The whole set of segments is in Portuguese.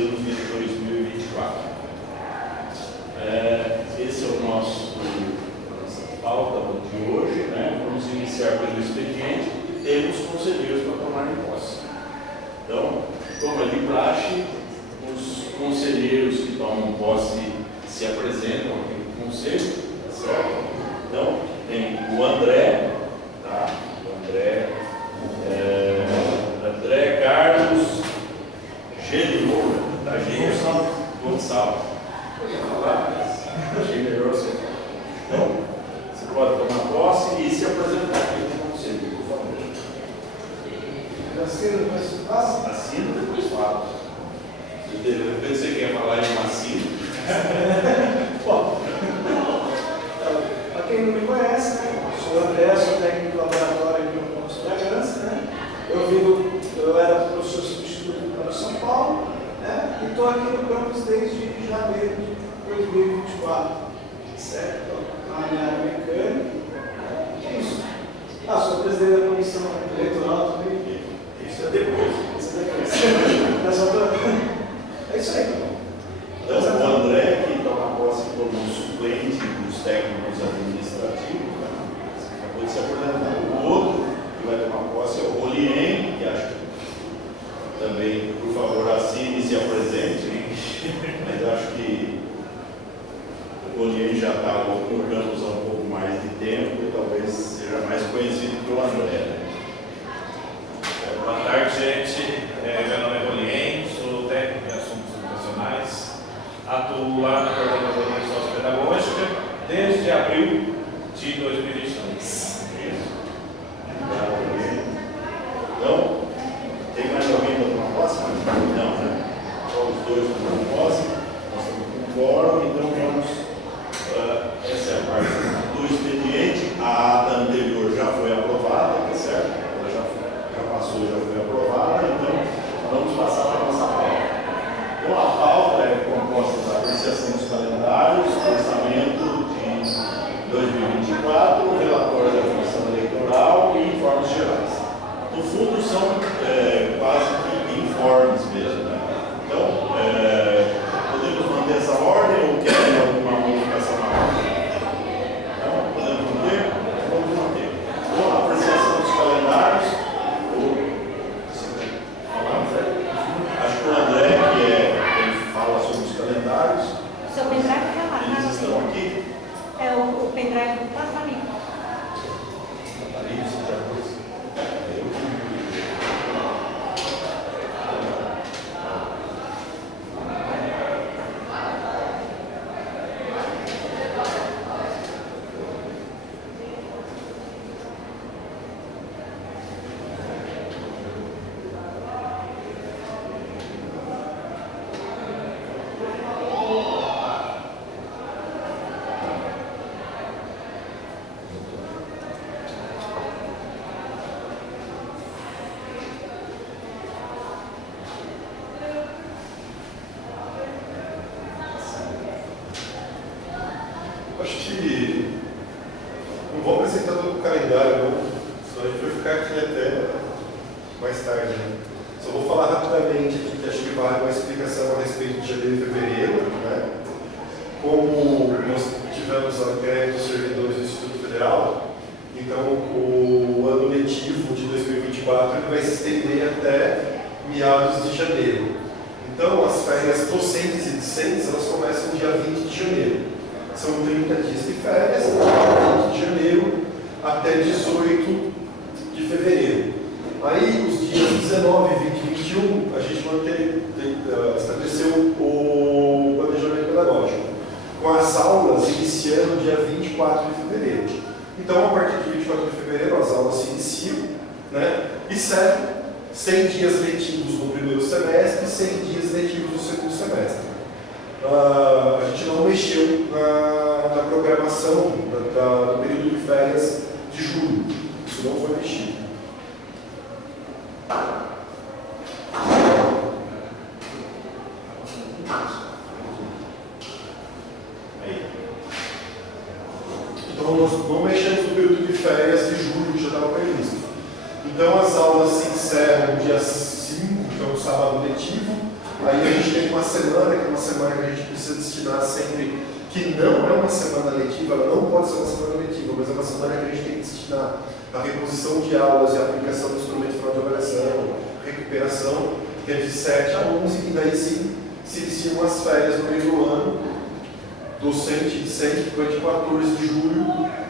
ano de 2024. Esse é o nossa pauta de hoje, né? Vamos iniciar pelo expediente e temos conselheiros para tomarem posse. Então, como é de praxe, os conselheiros que tomam posse se apresentam aqui no conselho, tá certo? Então, tem o André, tá? O André Carlos Genilor, da Gonçalves. Eu ia falar, mas achei melhor você falar. Então, você pode tomar posse e se apresentar aqui no conselho, por favor. Assino, depois fala. De repente você quer falar em assino. Bom, para quem não me conhece, né? Sou André, sou técnico do laboratório de Campos Bragança, né? Eu era professor substituto para São Paulo, né? E estou aqui no campus desde janeiro de 2024, certo? Estou na minha área mecânica. É isso. Sou presidente da comissão eleitoral também. Isso é depois. É isso aí. Então, o André, que toma posse como suplente dos técnicos administrativos, né? Acabou de se apresentar. O outro que vai tomar posse é o Rolien, que acho que também, por favor, assine e se apresente. Mas acho que o Rolien já está no campus há um pouco mais de tempo e talvez seja mais conhecido que o André. Né? Boa tarde, gente. Meu nome é Rolien, sou técnico em assuntos educacionais, atuo lá na coordenadoria sociopedagógica desde abril de 2022. Então, tem mais alguém para tomar posse? Não, né? Só os dois tomam posse, nós estamos com quórum, então vamos. Essa é a parte do expediente. A ata anterior já foi aprovada, tá certo? Ela já passou, já foi aprovada, então vamos passar para a nossa pauta. Então, a pauta é composta da apreciação dos calendários, orçamento de 2024, relatório da Comissão Eleitoral e informes gerais. No fundo, são quase que informes mesmo, né? Então, podemos manter essa ordem ou querem alguma modificação na ordem? Não? Podemos manter? Vamos manter. Então, a apreciação dos calendários. Acho que o André, ele fala sobre os calendários. Seu pendrive está lá, tá? Eles estão aqui. É o pendrive do passarinho. Isso, já pôs. Acho que não vou apresentar todo o calendário, não, senão a gente vai ficar aqui até mais tarde. Né? Só vou falar rapidamente aqui, que acho que vale uma explicação a respeito de janeiro e fevereiro. Né? Como nós tivemos a greve dos servidores do Instituto Federal, então o ano letivo de 2024 ele vai se estender até meados de janeiro. Então as férias docentes e discentes elas começam dia 20 de janeiro. São 30 dias de férias, de 20 de janeiro até 18 de fevereiro. Aí, os dias 19, 20 e 21, a gente estabeleceu o planejamento pedagógico, com as aulas iniciando dia 24 de fevereiro. Então, a partir de 24 de fevereiro, as aulas se iniciam, né, e seguem 100 dias letivos no primeiro semestre e 100 dias letivos no segundo semestre. A gente não mexeu na programação do período de férias de julho. Isso não foi mexido. Então, nós não mexemos no período de férias de julho, que já estava previsto. Então, as aulas se encerram dia 5, que é o sábado letivo, Aí a gente tem uma semana, que é uma semana que a gente precisa destinar sempre, que não é uma semana letiva, ela não pode ser uma semana letiva, mas é uma semana que a gente tem que destinar a reposição de aulas e a aplicação do instrumento final de avaliação, recuperação, que é de 7 a 11, e daí sim se iniciam as férias no meio do ano, docente que vai de 14 de julho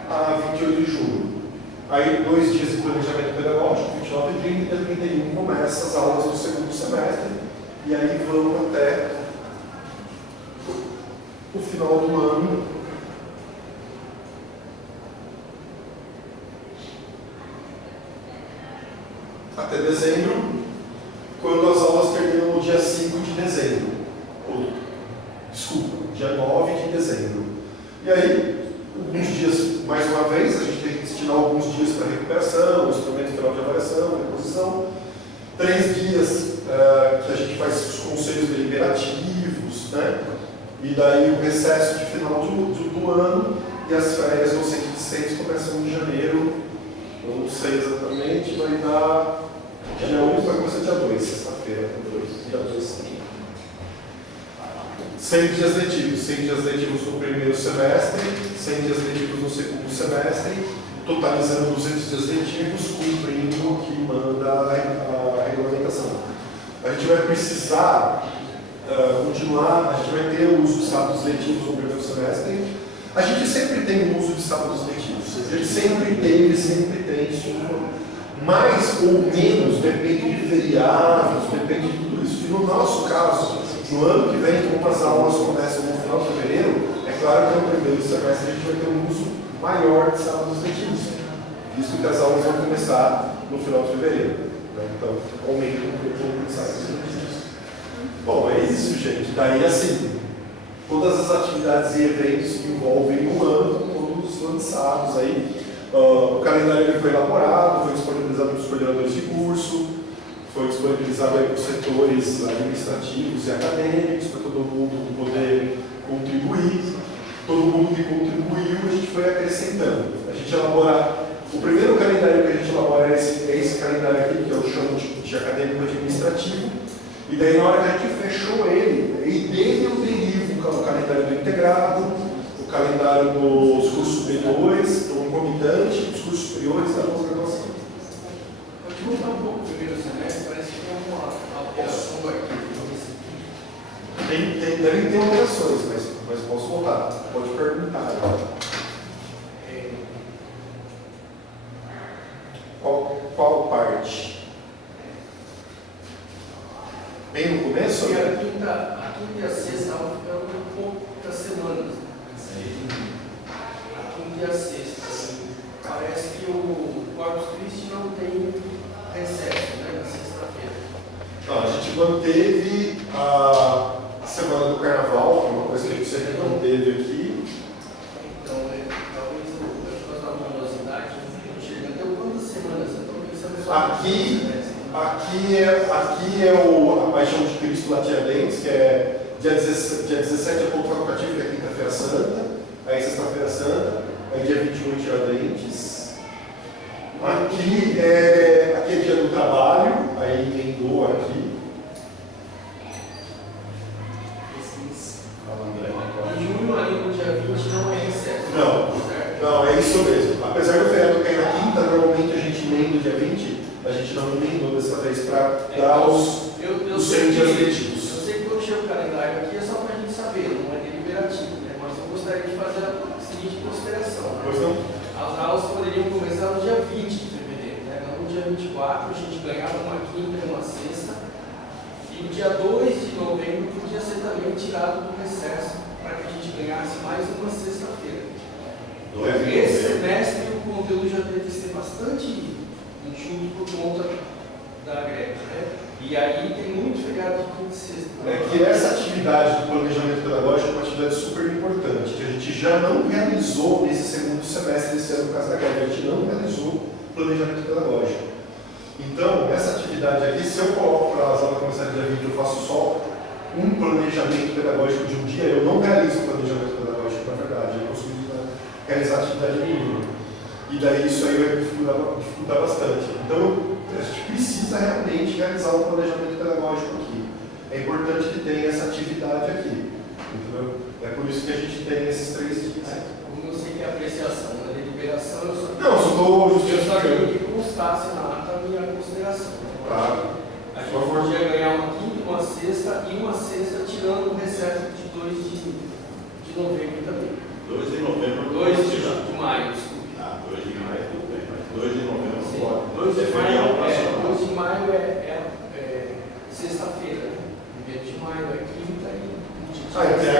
a 28 de julho. Aí 2 dias de planejamento pedagógico, 29 e 30, e 31 começa as aulas do segundo semestre, e aí vão até o final do ano. Até dezembro, quando as aulas terminam no dia 5 de dezembro. Dia 9 de dezembro. E aí, alguns dias, mais uma vez, a gente tem que destinar alguns dias para recuperação, instrumento final de avaliação, reposição. 3 dias que a gente faz os conselhos deliberativos, né? E daí o recesso de final do ano e as férias docentes discentes começam em janeiro, eu não sei exatamente, vai dar dia 1, vai começar dia 2, sexta-feira, dia 2. 100 dias letivos, 100 dias letivos no primeiro semestre, 100 dias letivos no segundo semestre, totalizando 200 dias letivos, cumprindo o que manda a regulamentação. A gente vai precisar continuar, a gente vai ter o uso de sábados letivos no primeiro semestre. A gente sempre tem o uso de sábados letivos, a gente sempre teve, sempre tem isso, mais ou menos, depende de feriados, depende de tudo isso. E no nosso caso, no ano que vem, como as aulas começam no final de fevereiro, é claro que no primeiro semestre a gente vai ter um uso maior de sábados letivos, visto que as aulas vão começar no final de fevereiro. Né? Então, aumenta um pouco de sábados letivos. Bom, é isso, gente. Daí, assim, todas as atividades e eventos que envolvem o ano, todos lançados aí. O calendário foi elaborado, foi disponibilizado para os coordenadores de curso, foi disponibilizado para os setores administrativos e acadêmicos, para todo mundo poder contribuir. Todo mundo que contribuiu, a gente foi acrescentando. A gente elabora, o primeiro calendário que a gente elabora é esse calendário aqui, que eu chamo de acadêmico administrativo, e daí na hora que a gente fechou ele, e dele eu derivo o calendário do integrado, o calendário dos cursos superiores, do concomitante, dos cursos superiores da pós-graduação. Pode voltar um pouco o primeiro semestre, parece que tem uma pessoa aqui. Devem ter alterações, mas posso voltar. Pode perguntar. Qual parte? Bem no começo? E a quinta e a sexta estavam ficando poucas semanas. A quinta e a sexta. Parece que o Corpus Christi não tem recesso, né, na sexta-feira. Não, a gente manteve a semana do carnaval, que é uma coisa que a gente sempre manteve aqui. Então, talvez eu faça uma curiosidade, não chega até quantas semanas? Eu estou pensando só Aqui é a Paixão de Cristo lá Tiradentes, que é dia 17 é ponto facultativo, que é quinta-feira santa, aí sexta-feira santa, aí dia 21 Tiradentes. Aqui é dia do trabalho, aí emendou aqui. em junho, ali no dia 20, não é recesso. Não, é isso mesmo. Apesar do feriado cair na quinta, normalmente a gente emenda o dia 20, a gente não emendou dessa vez para dar os 100 dias letivos. Eu sei que quando chega o calendário aqui é só para a gente saber, não é deliberativo, né? Mas eu gostaria de fazer a seguinte consideração. Pois não? As aulas poderiam começar no dia 20 de fevereiro, né? Não no dia 24, a gente ganhava uma quinta e uma sexta, e o dia 2 de novembro podia ser também tirado do recesso, para que a gente ganhasse mais uma sexta-feira. Esse semestre o conteúdo já teve que ser bastante enxuto por conta da greve, né? E aí tem muito feriado de quinta e sexta. É que essa atividade do planejamento pedagógico é uma atividade super importante, que a gente já não realizou nesse segundo semestre desse ano por causa da greve, a gente não realizou planejamento pedagógico. Então, essa atividade aqui, se eu coloco para as aulas começarem dia 20, eu faço só um planejamento pedagógico de um dia, eu não realizo planejamento pedagógico, na verdade, eu consigo realizar atividade nenhuma. E daí isso aí vai dificultar bastante. Então, a gente precisa realmente realizar um planejamento pedagógico aqui. É importante isso que a gente tem nesses 3 dias. Como eu sei que é apreciação, na deliberação, eu só Não, eu só estou queria justificando. que constasse na ata a minha consideração. Claro. A gente podia ganhar uma quinta, uma sexta e uma sexta, tirando o recesso de 2 de novembro também. 2 de novembro. 2 de maio, desculpe. Ah, 2 de maio tudo bem, mas 2 de novembro não Sim. pode. 2 de feriado maio nacional. 2 de maio é sexta-feira, né? 1 de maio é quinta e Aí tem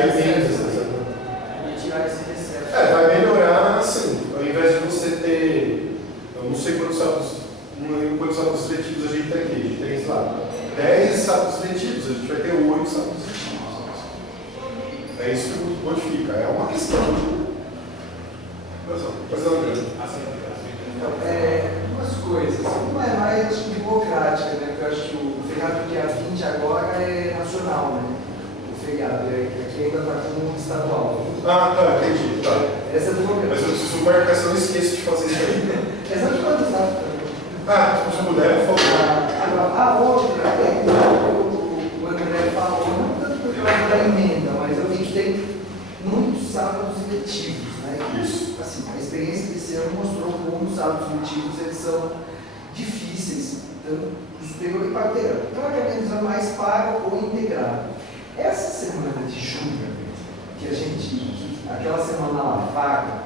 e tirar esse recesso. vai melhorar assim, ao invés de você ter, eu não sei quantos sábados letivos a gente tem aqui, a gente tem, sei lá, 10 sábados letivos, a gente vai ter 8 sábados letivos. É isso que modifica, é uma questão de... Duas coisas. Uma é mais burocrática, né? Porque eu acho que o feriado do dia 20 agora é nacional, né? O feriado, aqui ainda está como estadual. Ah, tá, entendi. Tá. Essa é do governo. Mas eu preciso marcar, se eu não esqueço de fazer isso aí. Essa de quantos anos? Se puder, por favor. Agora, a outra, o André falou, não tanto por causa da emenda, mas eu vi que tem muitos sábados letivos, né? Isso. Assim, a experiência desse ano mostrou como os sábados letivos eles são difíceis, tanto para o superior e para o integrado. Então, a organização mais paga ou integrado. Essa semana de junho, aquela semana lá vaga,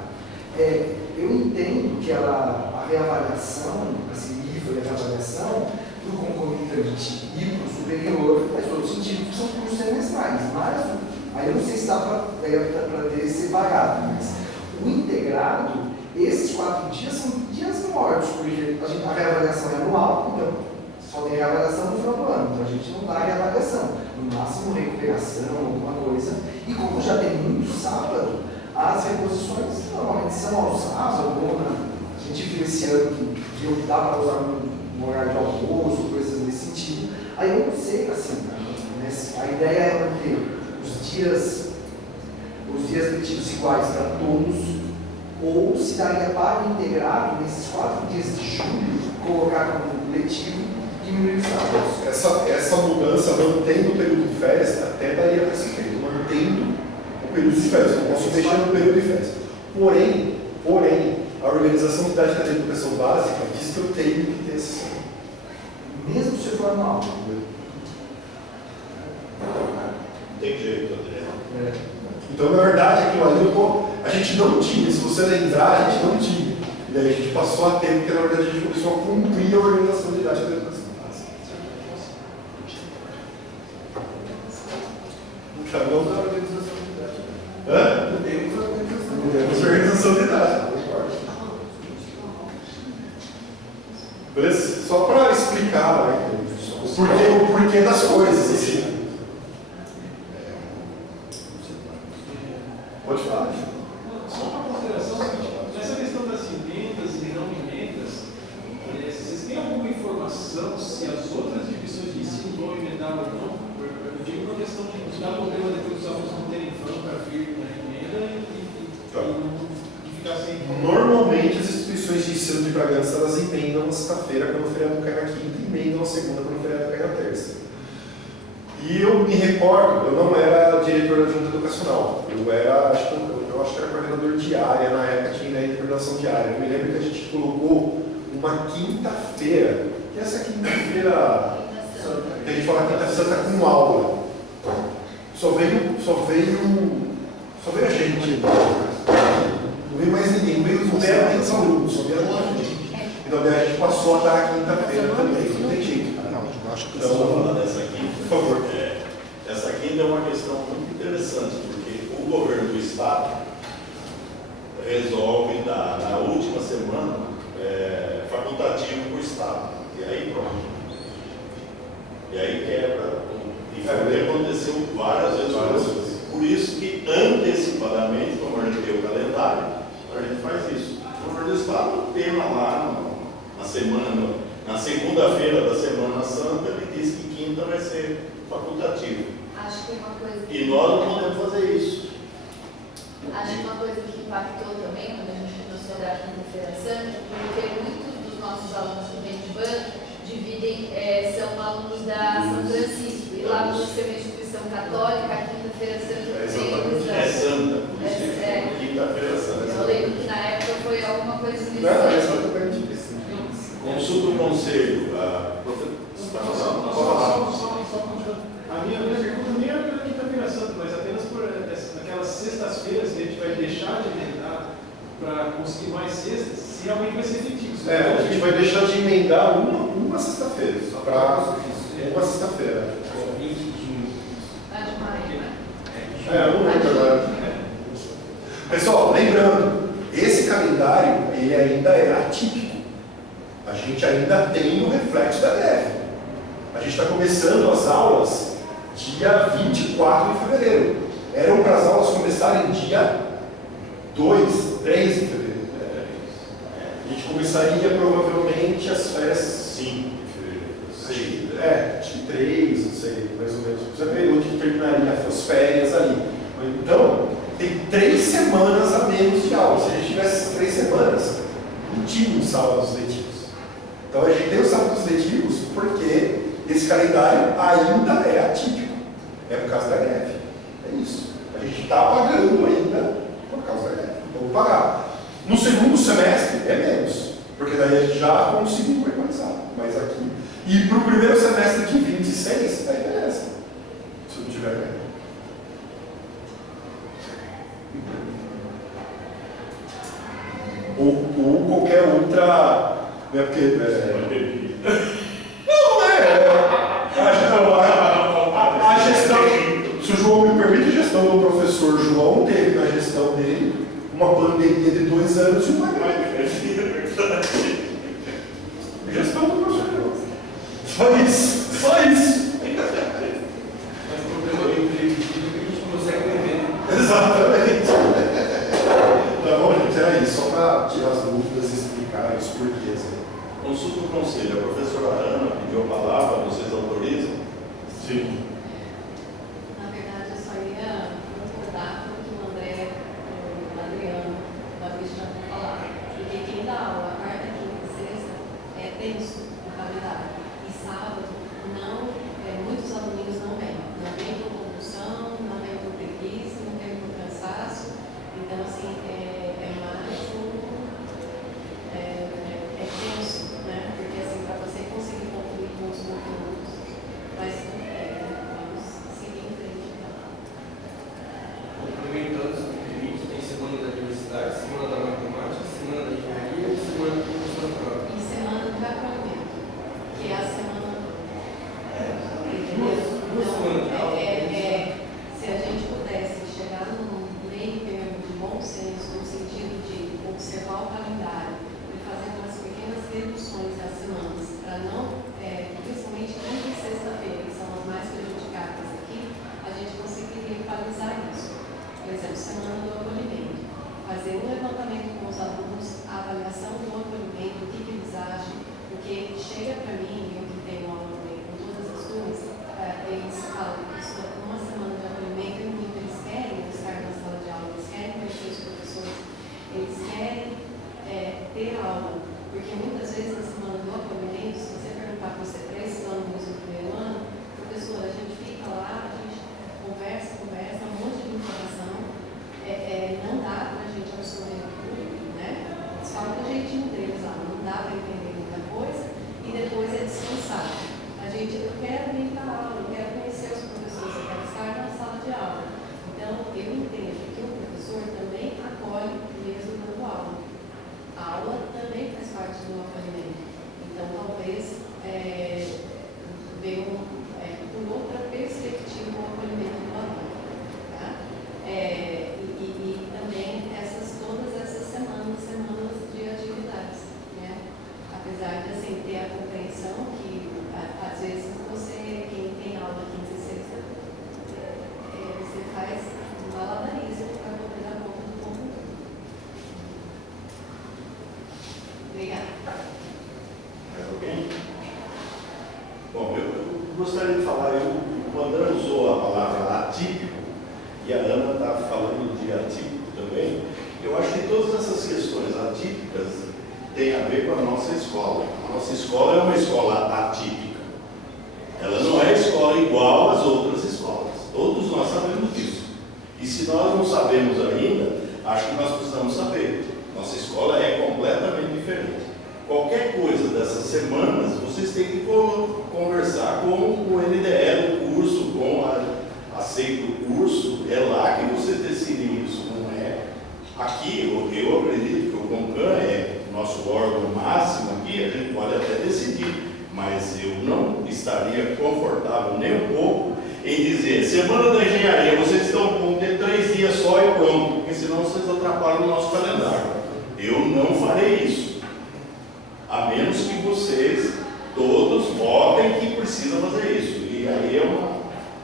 eu entendo que a reavaliação, esse nível de reavaliação, para o concomitante e para o superior, faz todo sentido, que são cursos semestrais. Mas, aí eu não sei se dá para ter separado, mas o integrado, esses 4 dias são dias mortos, porque a reavaliação é anual, então só tem reavaliação no final do ano, então a gente não dá reavaliação, no máximo recuperação, alguma coisa. E como já tem muito sábado, as reposições normalmente são ao sábado, ou a gente viu esse ano que dá para usar um horário de almoço, coisas nesse sentido. Aí eu não sei, assim, a ideia é manter os dias letivos iguais para todos, ou se daria para integrar nesses 4 dias de julho, colocar como letivo e diminuir os sábados. Essa mudança, mantendo o período de férias, até daria para ser feito, mantendo o período de férias. Eu não posso mexer no período de férias. Porém, a Organização Didática da Educação Básica diz que eu tenho que ter essa semana. Mesmo se for anual. Não tem jeito, André. Então, na verdade, aquilo ali, a gente não tinha, se você lembrar, a gente não tinha. E daí a gente passou a ter, porque na verdade a gente começou a cumprir a Organização Didática da Educação Básica. Então, Da organização didática. Temos a Organização Didática, concordo. Beleza? Só para explicar, né, o porquê das coisas, assim. Pode falar. Só uma consideração, nessa questão das emendas e não emendas, vocês têm alguma informação se as outras divisões de ensino vão emendar ou não? Eu digo uma questão de dar problema depois dos alunos não terem fã para vir na emenda e ficar sem. Normalmente as instituições de ensino de Bragança, elas emendam na sexta-feira quando o feriado cai na quinta e emendam na segunda quando o feriado cai na terça. E eu me recordo, eu não era diretor da junta educacional, eu acho que era coordenador de área, na época tinha a interpretação de área. Eu me lembro que a gente colocou uma quinta-feira, e essa quinta-feira, que a gente fala quinta-feira está com aula. Só veio a gente. Não veio mais ninguém, não veio os alunos, só vieram a gente. Então daí a gente passou a dar a quinta-feira também, não tem jeito. Então, falando dessa quinta, por favor. Essa quinta é uma questão muito interessante, porque o governo do Estado resolve dar, na última semana, facultativo para o Estado. E aí pronto. E aí quebra. E foi o que aconteceu várias vezes. Por isso que antecipadamente, como a gente tem o calendário, a gente faz isso. O governo do Estado tem lá na semana, na segunda-feira da Semana Santa, ele diz que quinta vai ser facultativo. Acho que uma coisa E nós não podemos fazer isso. Acho que uma coisa que impactou também quando a gente começou a dar a quinta-feira santa, porque muitos dos nossos alunos que vêm de banco são alunos da São Francisco. E lá, por ser uma instituição católica, a quinta-feira santa É santa. conselho, Só continuando. A minha pergunta nem era pela quinta-feira santa, mas apenas por aquelas sextas-feiras que a gente vai deixar de emendar para conseguir mais sextas, se realmente vai ser efetivo. A gente vai deixar de emendar uma sexta-feira, só para uma sexta-feira. 20 de junho. Tá de maio, né? Não lembro agora. Pessoal, lembrando, esse calendário, ele ainda é atípico. A gente ainda tem o reflexo da greve. A gente está começando as aulas dia 24 de fevereiro. Eram para as aulas começarem dia 2, 3 de fevereiro. A gente começaria provavelmente as férias 5 de fevereiro. De 3, não sei, mais ou menos. Precisa ver onde terminaria as férias ali. Então, tem 3 semanas a menos de aula. Se a gente tivesse essas 3 semanas, não tinha os sábados letivos. Então a gente tem os sábados letivos porque esse calendário ainda é atípico. É por causa da greve. É isso. A gente está pagando ainda por causa da greve. Vamos pagar. No segundo semestre é menos, porque daí a gente já conseguiu equalizar. Mas aqui. E para o primeiro semestre de 26, aí beleza. Se não tiver greve. Ou qualquer outra. Não é porque. A gestão. Se o João me permite, a gestão do professor João teve na gestão dele uma pandemia de 2 anos e uma greve. Gestão do professor João. Só isso. Só isso. É um problema imprevisível que a gente não consegue prever. Exatamente. Tá bom, gente? Era isso. Só para tirar as dúvidas e explicar os porquês. consulta o conselho. A professora Ana pediu a palavra, vocês autorizam? Sim. Na verdade, eu só ia concordar com o que o André, o Adriano, o Fabrício já falaram. Porque quem dá aula, quarta, quinta e sexta, é tenso o calendário. E sábado, muitos alunos não vêm. Não vêm por compulsão, não vêm por preguiça, não vêm por cansaço. Então, assim, é tenso, né? Porque, assim, para você conseguir concluir com os conteúdos, mas vamos seguir em frente, então. Complementando o que a gente tem semana da diversidade, semana da matemática, semana da engenharia e semana da professora própria. E semana do acolhimento, que é a semana. Duas semanas de aula. Se a gente pudesse chegar num meio termo de bom senso, no sentido de observar o calendário e fazer umas pequenas reduções das semanas, para não, principalmente quinta e sexta-feira, que são as mais prejudicadas aqui, a gente conseguiria equalizar isso. Por exemplo, semana do acolhimento. Fazer um levantamento com os alunos, a avaliação do acolhimento, o que eles acham, porque chega para mim, eu que tenho aula com todas as turmas, eles falam que uma semana de acolhimento é muito, eles querem estar na sala de aula, eles querem conhecer os professores, eles querem ter aula, porque muitas vezes na semana do acolhimento, se você perguntar para você 3 alunos no primeiro ano, professor, a gente fica lá, a gente conversa, um monte de informação, não dá para a gente absorver tudo, né? Eles falam do jeitinho deles lá, não dá para entender muita coisa, e depois é descansar. Eu quero vir para a aula, eu quero conhecer os professores, eu quero estar na sala de aula. Então, eu entendo que o professor também acolhe mesmo dando aula. A aula também faz parte do acolhimento. Então, talvez venha por outra perspectiva o acolhimento do aluno. Tá? E também todas essas semanas de atividades. Né? Apesar de assim, ter a compreensão que às vezes quem tem aula quinta e sexta, você faz um malabarismo para poder dar conta do conteúdo. Obrigada. Mais alguém? Bom, eu gostaria de falar, o André usou a palavra atípico e a Ana está falando de atípico também. Eu acho que todas essas questões atípicas têm a ver com a nossa escola. A nossa escola é uma escola atípica. Ela não é escola igual às outras escolas. Todos nós sabemos disso. E se nós não sabemos ainda, acho que nós precisamos saber. Nossa escola é completamente diferente. qualquer coisa dessas semanas, vocês têm que conversar com o NDE do curso, com a SEI do curso, é lá que vocês decidem isso, não é aqui. Eu acredito que o CONCAN é o nosso órgão máximo aqui, a gente pode até decidir, mas eu não estaria confortável nem um pouco em dizer, semana da engenharia, vocês vão ter 3 dias só e pronto, porque senão vocês atrapalham o nosso calendário. Eu não farei isso, a menos que vocês todos votem que precisa fazer isso, e aí é uma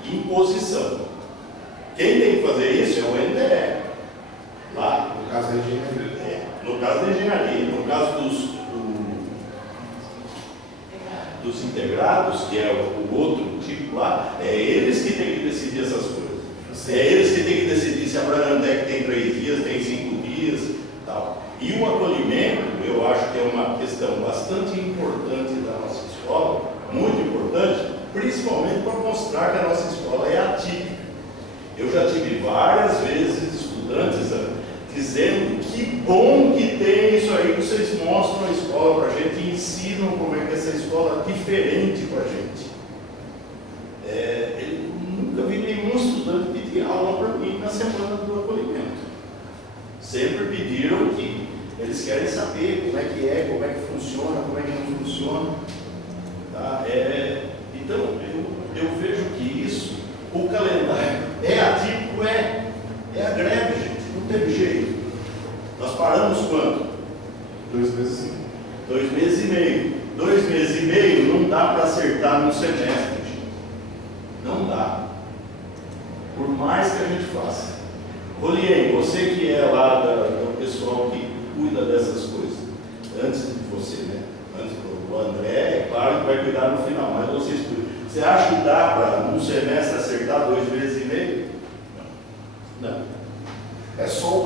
imposição. Quem tem que fazer isso é o NDE. Lá, No caso da engenharia. no caso da engenharia, no caso dos integrados, que é o outro tipo lá, é eles que têm que decidir essas coisas. É eles que têm que decidir se a Branandec tem 3 dias, tem 5 dias, tal. E o acolhimento, eu acho que é uma questão bastante importante da nossa escola, muito importante, principalmente para mostrar que a nossa escola é atípica. Eu já tive várias vezes estudantes dizendo que bom que tem isso aí, que vocês mostram a escola para a gente e ensinam como é que essa escola é diferente para a gente. Eu nunca vi nenhum estudante pedir aula para mim na semana do acolhimento. Sempre pediram que eles querem saber como é que funciona, como é que não funciona. Tá? Então, eu vejo que isso, o calendário é atípico, é a greve, gente, não teve jeito. Nós paramos quanto? 2 meses. 2 meses e meio. 2 meses e meio não dá para acertar num semestre, gente. Não dá. Por mais que a gente faça. Rolien, você que é lá do pessoal que cuida dessas coisas, antes de você, né? Antes do André, é claro que vai cuidar no final, mas vocês cuidam. Você acha que dá para num semestre acertar 2 meses e meio? Não. É só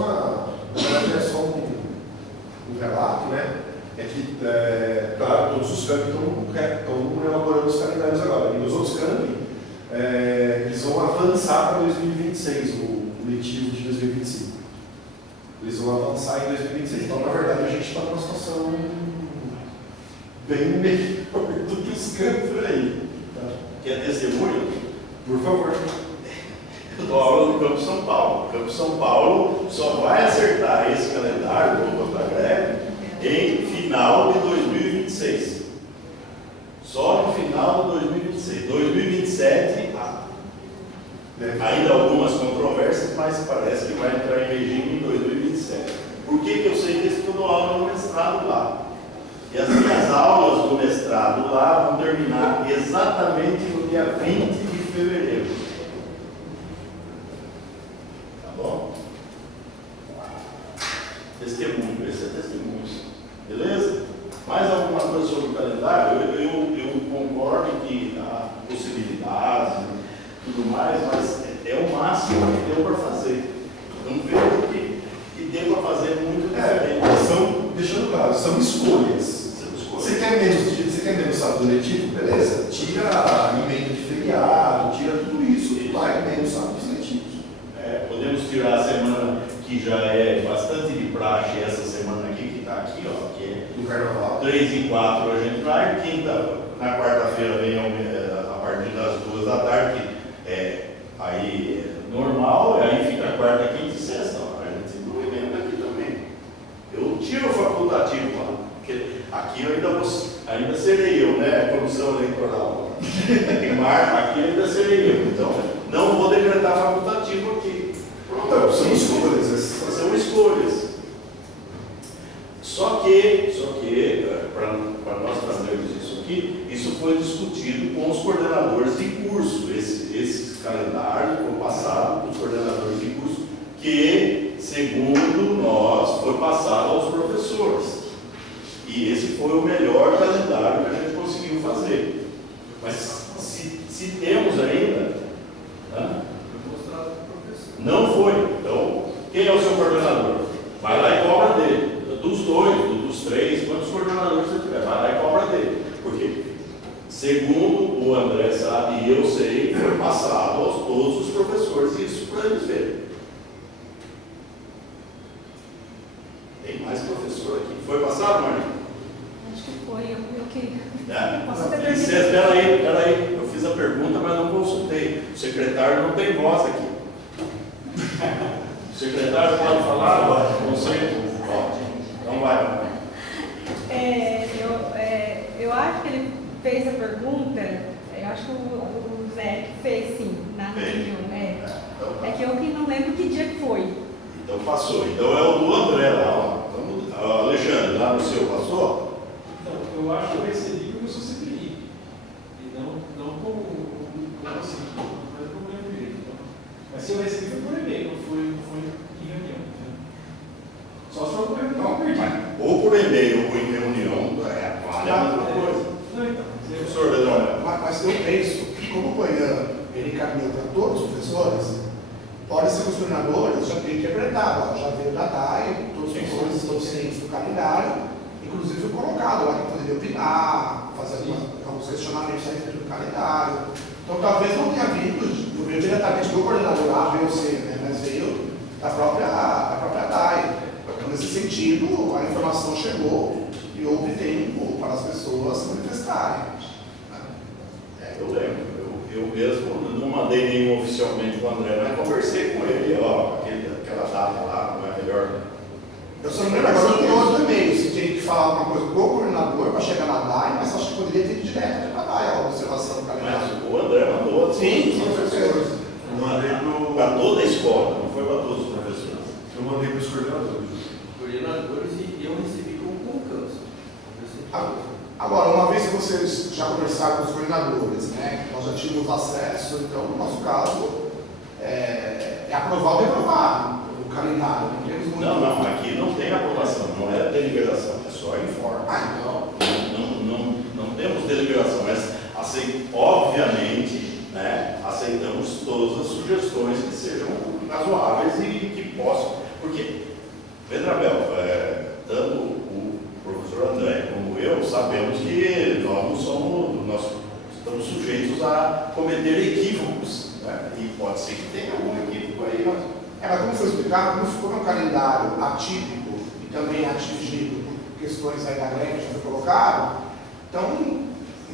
na verdade é só um relato, né? É que, claro, todos os campos estão elaborando os calendários agora. E nos outros campos, eles vão avançar para 2026, o letivo de 2025. Eles vão avançar em 2026. Então, na verdade, a gente está numa situação bem melhor do que os campos por aí. Tá? Quer testemunho? Por favor. Eu dou aula no Campo São Paulo. O Campo São Paulo só vai acertar esse calendário, voltando à greve, em final de 2026. Só no final de 2026. 2027, ainda algumas controvérsias, mas parece que vai entrar em regime em 2027. Por que eu sei disso? Porque eu dou aula no mestrado lá. E as minhas aulas do mestrado lá vão terminar exatamente no dia 20 de fevereiro. Bom, testemunho, esse é testemunho, beleza? Mais alguma coisa sobre o calendário? Eu concordo que há possibilidades e tudo mais, mas é o máximo que deu para fazer. Não vejo que deu para fazer muito diferente. Deixando claro, são escolhas. Você quer menos sábado letivo? Beleza, tira a emenda de feriado, tira tudo isso, vai menos sábados letivos. Podemos tirar a semana que já é bastante de praxe, essa semana aqui, que está aqui, ó, que é do carnaval. 3 e 4 a gente vai, na quarta-feira vem a partir das 2 da tarde, aí normal, aí fica quarta, quinta e sexta, ó, a gente não emenda aqui também. Eu tiro o facultativo lá, porque aqui eu ainda serei eu, né, a comissão eleitoral. Aqui ainda serei eu, então não vou decretar facultativo aqui. Então, são escolhas. São escolhas. Só que para nós fazermos isso aqui, isso foi discutido com os coordenadores de curso. Esse calendário foi passado com os coordenadores de curso, que, segundo nós, foi passado aos professores. E esse foi o melhor calendário que a gente conseguiu fazer. Mas se temos ainda... Não foi. Então, quem é o seu coordenador? Vai lá e cobra dele. Dos 2, dos 3, quantos coordenadores você tiver, vai lá e cobra dele. Porque, segundo o André sabe e eu sei, foi passado aos todos os professores isso para eles verem. Tem mais professor aqui. Foi passado, Marlene? Acho que foi, eu que. Né? Posso ter Espera aí, eu fiz a pergunta, mas não consultei. O secretário não tem voz aqui. O secretário pode falar agora? Não sei. Então vai. Eu acho que ele fez a pergunta, eu acho que o Zé que fez sim, na reunião. É que eu que não lembro que dia que foi. Então passou. Então é o do André lá, ó. Então, Alexandre, lá no seu passou? Então, eu acho que eu recebi porque eu sou CPI. E não como assim, não foi problema direito. Então. Mas se eu recebi foi por e-mail, não foi em reunião. Né? Só se for por reunião, eu perdi. Ou por e-mail ou em reunião, vale a mesma coisa. Não, então. Professor Bedrão. Mas eu penso que como o PAN ele caminha para todos os professores, pode ser que os coordenadores já tenham interpretado, já veio da DAE, todos os professores estão cientes do calendário, inclusive foi colocado lá que poderia opinar, fazer alguns questionamentos a respeito do calendário. Então talvez não tenha vindo, não veio diretamente do coordenador A, B ou C, né, mas veio da própria DAE. Então nesse sentido, a informação chegou e houve tempo para as pessoas se manifestarem. Eu lembro. Eu mesmo não mandei nenhum oficialmente para o André, mas conversei com ele, ó, aquela data lá, não é melhor. Eu só não lembro agora do outro e-mail, se tem que falar alguma coisa com o coordenador para chegar na DAE, mas acho que poderia ter direto para a DAE a observação do calendário. Mas o André mandou Sim, professores. Eu mandei para toda a escola, não foi para todos os professores. Eu mandei para os coordenadores. Coordenadores e eu recebi como concurso. Agora, uma vez que vocês já conversaram com os coordenadores, né, nós já tínhamos acesso, então, no nosso caso, é aprovar ou reprovar o calendário. Não temos muito. Não, aqui não tem aprovação, não é deliberação, é só informe. Não temos deliberação, mas obviamente, né, aceitamos todas as sugestões que sejam razoáveis e que possam, porque, Vendrabel, tanto o professor André como eu sabemos que nós estamos sujeitos a cometer equívocos, né? E pode ser que tenha algum equívoco aí. Mas como foi explicado, como ficou um calendário atípico e também atingido por questões aí da greve que já foi colocado, então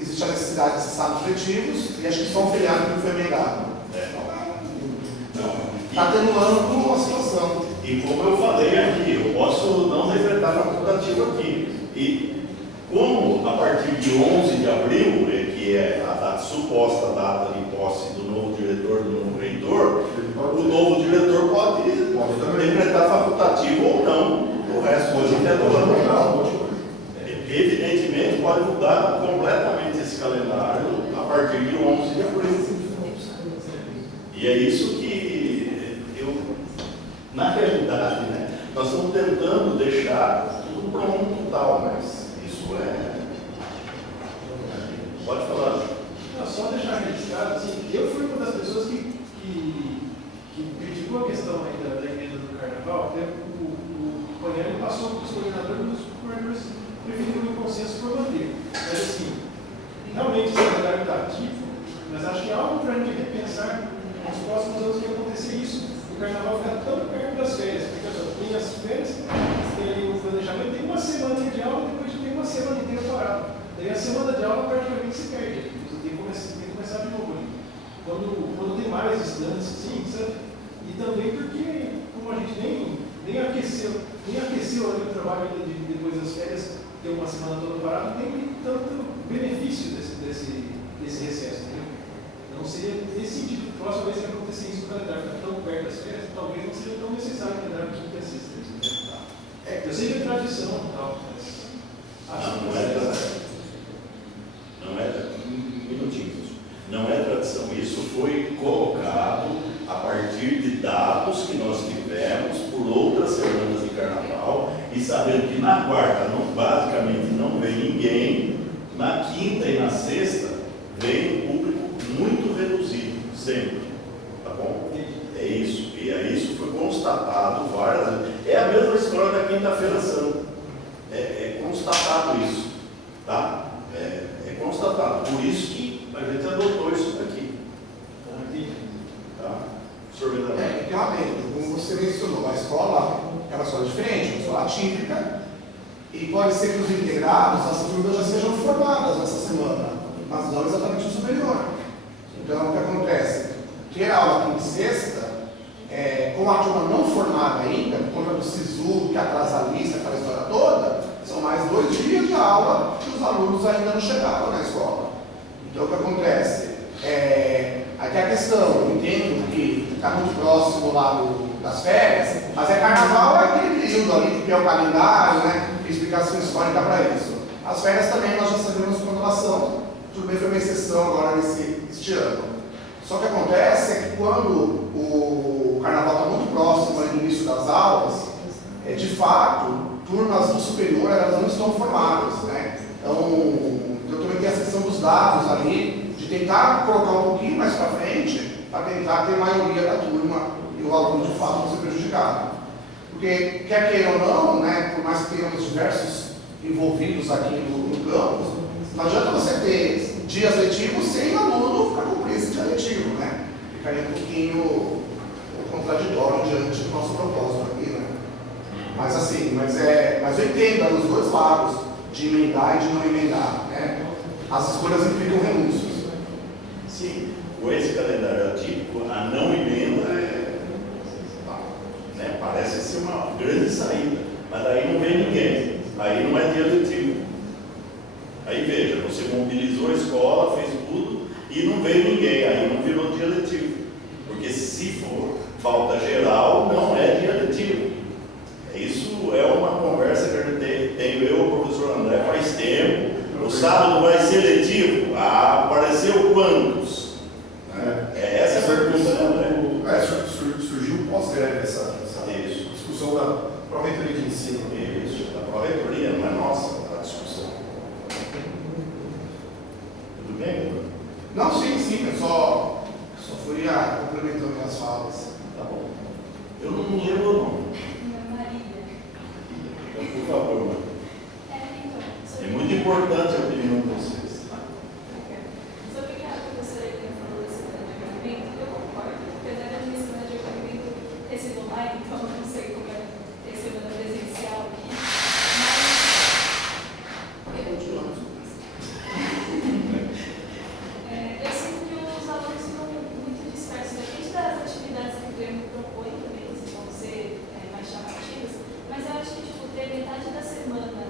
existe a necessidade de cessar os letivos e acho que só um feriado que não foi emendado. Está atenuando a situação. E como eu falei aqui, eu posso não decretar facultativo aqui. E como a partir de 11 de abril, que é a suposta data de posse do novo diretor, do novo reitor, o novo diretor pode decretar facultativo ou não. O resto hoje é do ano. Evidentemente pode mudar completamente esse calendário a partir de 11 de abril. E é isso que na realidade, né, nós estamos tentando deixar tudo pronto e tal, mas isso pode falar. Não, só deixar registrado, assim, eu fui uma das pessoas que criticou a questão aí da emenda do carnaval, até o Panhel passou para os coordenadores preferiram um consenso por manter. Mas assim, realmente esse calendário está ativo, mas acho que é algo para a gente repensar nos próximos anos que vai acontecer isso. O carnaval fica tão perto das férias, porque tem as férias, tem ali o planejamento, tem uma semana de aula, depois tem uma semana inteira parada. Daí a semana de aula praticamente se perde. Você tem que começar de novo ali. Quando tem mais estudantes, sim, sabe? E também porque, como a gente nem aqueceu ali o trabalho depois das férias, ter uma semana toda parada, não tem tanto benefício desse recesso, entendeu? Não seria nesse sentido. Próxima vez que acontecer isso, o calendário está tão perto das férias, talvez não seja tão necessário o calendário de quinta a sexta. Eu sei que é tradição e tal, mas não é tradição. Isso foi colocado a partir de dados que nós tivemos por outras semanas de carnaval e sabendo que na quarta basicamente não veio ninguém, na quinta e na sexta veio um público muito reduzido, sempre. Tá bom? É isso. E aí isso foi constatado várias vezes. É a mesma história da quinta-feira santa. É constatado isso. Tá? É constatado. Por isso que a gente adotou isso daqui. Tá? Tem uma lei, como você mencionou, a escola é uma escola diferente, uma escola atípica, E pode ser que os integrados, as turmas já sejam formadas nessa semana, mas não exatamente o superior. Então, o que acontece? Ter aula quinta e sexta, com a turma não formada ainda, por conta do SISU, que atrasa a lista, aquela história toda, são mais 2 dias de aula que os alunos ainda não chegaram na escola. Então, o que acontece? Aqui a questão, eu entendo que está muito próximo lá das férias, mas carnaval é aquele período ali que é o calendário, né? Que explicação histórica para isso. As férias também nós já sabemos com relação, tudo bem, foi uma exceção agora este ano. Só que acontece é que quando o carnaval está muito próximo ali no início das aulas, de fato, turmas do superior elas não estão formadas, né? Então, eu também tenho a questão dos dados ali, de tentar colocar um pouquinho mais para frente, para tentar ter maioria da turma e o aluno de fato não ser prejudicado. Porque, quer queira ou não, né, por mais que tenhamos diversos envolvidos aqui no campus, não adianta você ter dias letivos sem aluno para cumprir esse dia letivo, né? Ficaria um pouquinho contraditório diante do nosso propósito aqui, né? Mas assim, mas eu entendo os dois lados, de emendar e de não emendar, né? As escolhas implicam renúncios. Sim, com esse calendário atípico, a não emenda parece ser uma grande saída, mas daí não vem ninguém, aí não é dia letivo. Aí veja, você mobilizou a escola, fez tudo e não veio ninguém, aí não virou dia letivo. Porque se for falta geral, não é dia letivo. Isso é uma conversa que a gente tenho eu e o professor André faz tempo. O sábado vai ser letivo? Apareceu quantos? Essa é a pergunta, né, André? Surgiu pós-greve essa discussão da Pró-Reitoria de Ensino. Isso, da Pró-Reitoria, não é nossa a discussão. Tudo bem, doutor? Não, sim, eu só fui complementando minhas falas. Tá bom. Eu não lembro o nome. Marília. Então, por favor, mano. É muito importante a opinião de vocês. Sobre o que a professora Helena falou desse planejamento, eu concordo, apesar da minha semana de acolhimento ter sido online, então eu não sei como é ter semana presencial aqui, mas eu sinto que os alunos ficam muito dispersos, depende das atividades que o Grêmio propõe também, se vão ser mais chamativas, mas eu acho que ter metade da semana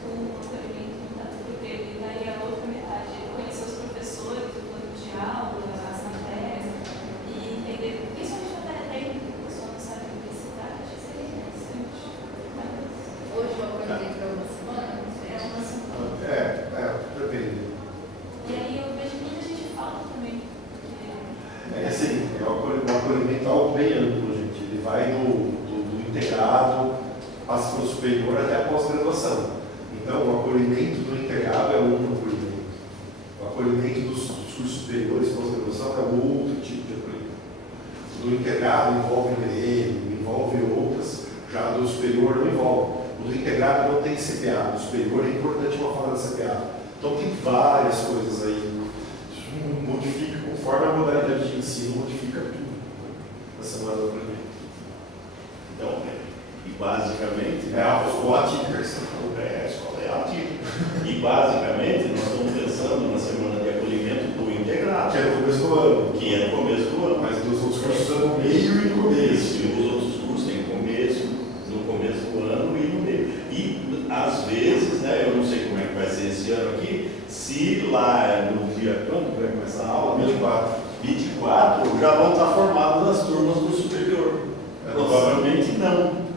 com o acolhimento porque ele daria a outra metade, conhecer os professores, o plano de aula, as matérias, e entender, principalmente a matéria técnica, que o pessoal não sabe universidade, seria interessante. Hoje o acolhimento é uma semana? É uma semana. Depende. E aí eu vejo muita gente falta também. Assim, o acolhimento é algo bem amplo, gente. Ele vai do integrado, passa para o superior até a pós-graduação. Então, o acolhimento do integrado é outro acolhimento. O acolhimento dos cursos superiores, pós-graduação, é outro tipo de acolhimento. O do integrado envolve grêmio, envolve outras, já do superior não envolve. O do integrado não tem CPA, do superior é importante uma fala de CPA. Então, tem várias coisas aí. Modifica, conforme a modalidade de ensino, modifica tudo na semana do acolhimento. Então, e basicamente, a escola atípica. A escola é atípica. E basicamente, nós estamos pensando na semana de acolhimento do integrado. Que é no começo do ano. Que é no começo do ano. Mas dos outros cursos é no meio e no começo. E os outros cursos têm começo, no começo do ano e no meio. E, às vezes, né, eu não sei como é que vai ser esse ano aqui, se lá no dia, quando vai começar a aula? 24, já vão estar formadas as turmas do superior. Provavelmente não.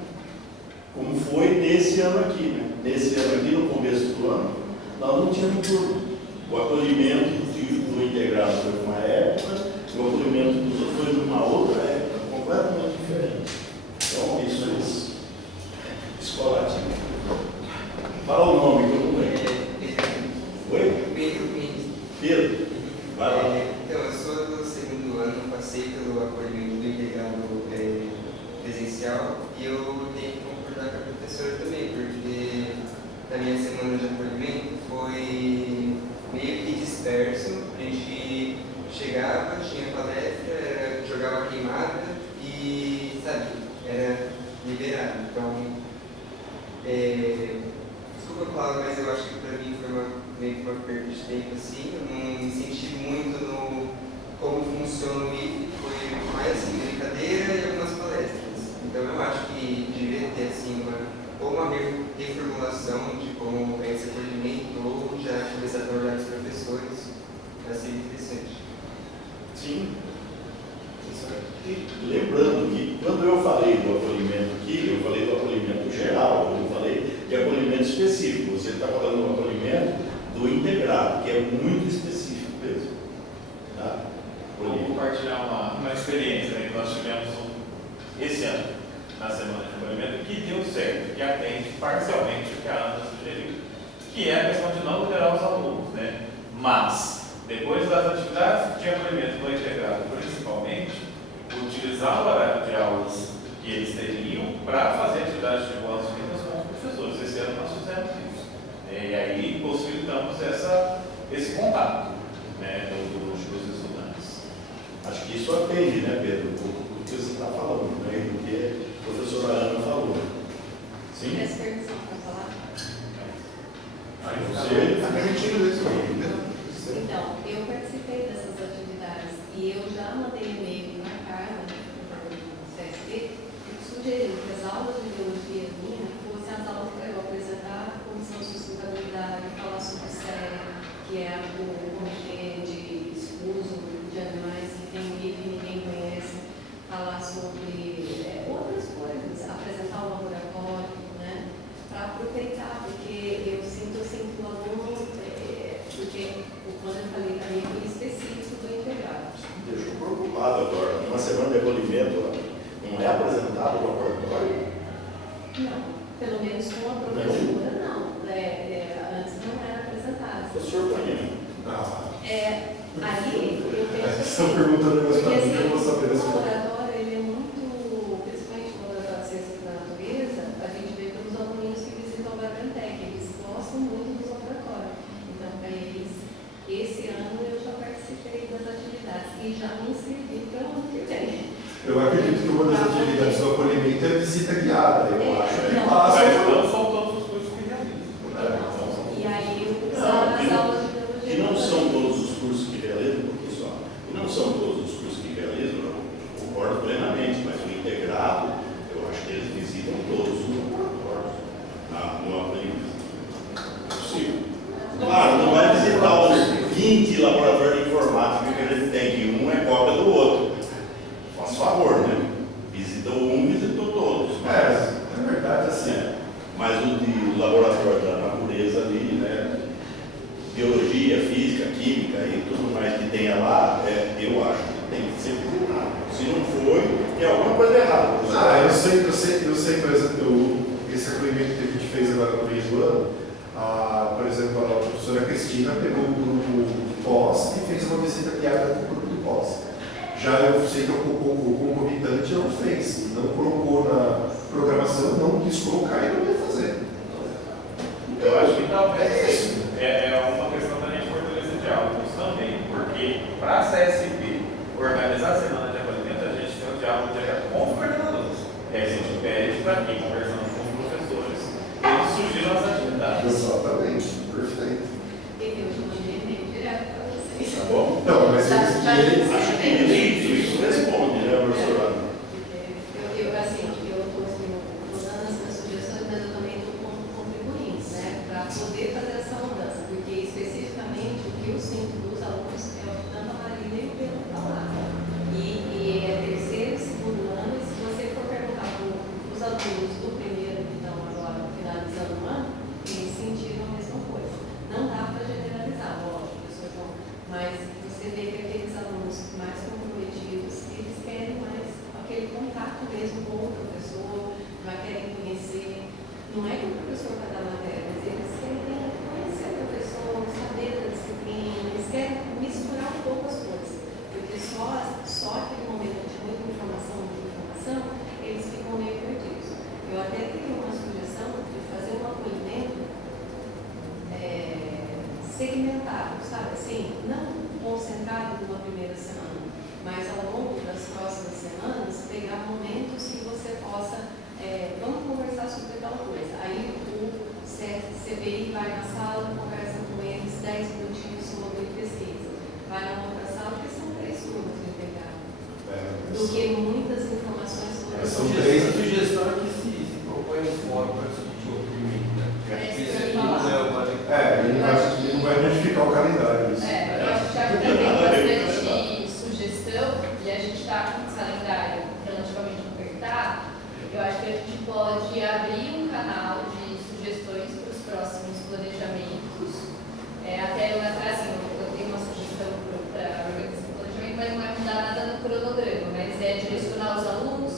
Como foi nesse ano aqui, né? Nesse ano aqui, no começo do ano, nós não tínhamos turma. O acolhimento do integrado foi uma época, o acolhimento dos outros foi de uma outra época, completamente diferente. Então, isso é isso. Escola ativa. Fala o nome que eu não lembro. Oi? Pedro. Vai lá. Então, eu sou do segundo ano, passei pelo acolhimento do integrado presencial e eu tenho que concordar com a professora também, porque na minha semana de acolhimento foi meio que disperso. A gente chegava, tinha palestra, jogava queimada e, sabe, era liberado. Então, uma perda de tempo assim, eu não me senti muito no como funciona o IF, foi mais assim, brincadeira e algumas palestras. Então eu acho que deveria ter assim, uma reformulação de como é esse acolhimento, ou já começar a trabalhar com os professores, vai ser interessante. Sim. E lembrando que quando eu falei do acolhimento aqui, eu falei do acolhimento geral, eu não falei de acolhimento específico. Você está falando do acolhimento do integrado, que é muito específico mesmo. Tá? Vou compartilhar uma experiência, né, que nós tivemos esse ano, na semana de acolhimento, que deu certo, que atende parcialmente o que a Ana sugeriu, que é a questão de não liderar os alunos, né? Mas, depois das atividades de acolhimento no integrado, principalmente, utilizar o horário de aulas que eles teriam para fazer atividades de boas-vindas com os professores. Esse ano nós fizemos isso. E aí possibilitamos esse contato, né, dos estudantes. Acho que isso atende, né, Pedro, o que você está falando, né, do que a professora Ana falou. Sim? Essa pergunta para falar? Aí você Está permitindo isso aí, né? Então, eu participei dessas atividades e eu já mandei e-mail na Carla, no CSP, sugerindo que as aulas de biologia minha fossem as aulas para eu apresentar a Comissão de Sustentabilidade, falar sobre o CEA, que é o Comitê de Uso de Animais que tem um livro e ninguém conhece, falar sobre outras coisas, apresentar o laboratório, né? Para aproveitar, porque eu sinto assim que o aluno, porque quando eu falei também foi específico do integrado. me deixou preocupado agora. Uma semana de acolhimento não é apresentado o laboratório? Não, pelo menos com a professora não. Antes não era apresentado. Professor Panhão. Ali eu penso Estão perguntando um negócio para mim, eu vou saber o essa. laboratório ele é muito, principalmente o laboratório de ciências da natureza, a gente vê pelos alunos que visitam o Barantec, eles gostam muito dos laboratórios. Então, para eles, esse ano eu já participei das atividades e já me inscrevi para o ano que vem. Eu acredito que uma das atividades do acolhimento é a visita guiada, eu acho. Não. Mas são todos os cursos que realizam. E aí, Não, as aulas de biologia. que não são todos os cursos que realizam, pessoal, que não são todos os cursos que realizam, eu concordo plenamente, mas o integrado, eu acho que eles visitam todos os laboratórios no acolhimento. É possível. Claro, não vai visitar os 20 laboratórios de informática que a gente tem, que um é cópia do outro. Faz favor, né? Visitou um, visitou todos. É verdade, assim. Mas o de laboratório da natureza ali, né? Biologia, física, química e tudo mais que tenha lá, eu acho que tem que ser visitado. Se não foi, tem alguma coisa errada. Eu sei, por exemplo, esse acolhimento que a gente fez agora no meio do ano, por exemplo, a professora Cristina pegou o grupo de pós e fez uma visita guiada com o grupo de pós. Já eu sei que o concomitante não fez, não colocou na programação, não quis colocar e não ia fazer. Eu acho que talvez é uma questão da gente fortalecer diálogos também, porque para a CSP organizar a semana de acolhimento, a gente tem um diálogo direto com os coordenadores. E aí a gente pede para aqui, conversando com os professores, eles sugiram as atividades. Exatamente, perfeito. Eu já mandei e-mail direto para vocês. Tá bom? Não, mas Acho que isso responde, né, professora? Eu estou dando as minhas sugestões, mas eu também estou contribuindo, né, para poder fazer essa mudança, porque especificamente o que eu sinto dos alunos é o que tanto a Marina e o Pedro falaram. E é terceiro e segundo ano, e se você for perguntar para os alunos do primeiro que estão agora finalizando o ano, eles sentiram a mesma coisa. Não dá para generalizar, lógico, professor João, mas você vê que aqueles alunos mais comprometidos, eles querem mais aquele contato mesmo com o professor, já querem conhecer. Não é que o professor vai dar matéria, mas eles querem conhecer o professor, saber da disciplina, eles querem misturar um pouco as coisas. Porque só aquele momento de muita informação, eles ficam meio perdidos. Eu até tenho uma sugestão de fazer um acolhimento segmentado, sabe? Assim, não concentrado numa primeira semana, mas ao longo das próximas semanas, pegar momentos que você possa, vamos conversar sobre tal coisa. Aí o CBI vai na sala, conversa com eles 10 do que muitas informações sobre São isso. três. A sugestão é que se propõe um fórum para discutir o requerimento, né? Esse aqui não é o ele não vai modificar o calendário. Isso. Eu acho que já que tem bastante sugestão e a gente está com esse calendário relativamente apertado, eu acho que a gente pode abrir um canal de sugestões para os próximos planejamentos. Até assim, eu tenho uma sugestão para a organização do planejamento, mas não é mudar nada no cronograma, mas é direcionar os alunos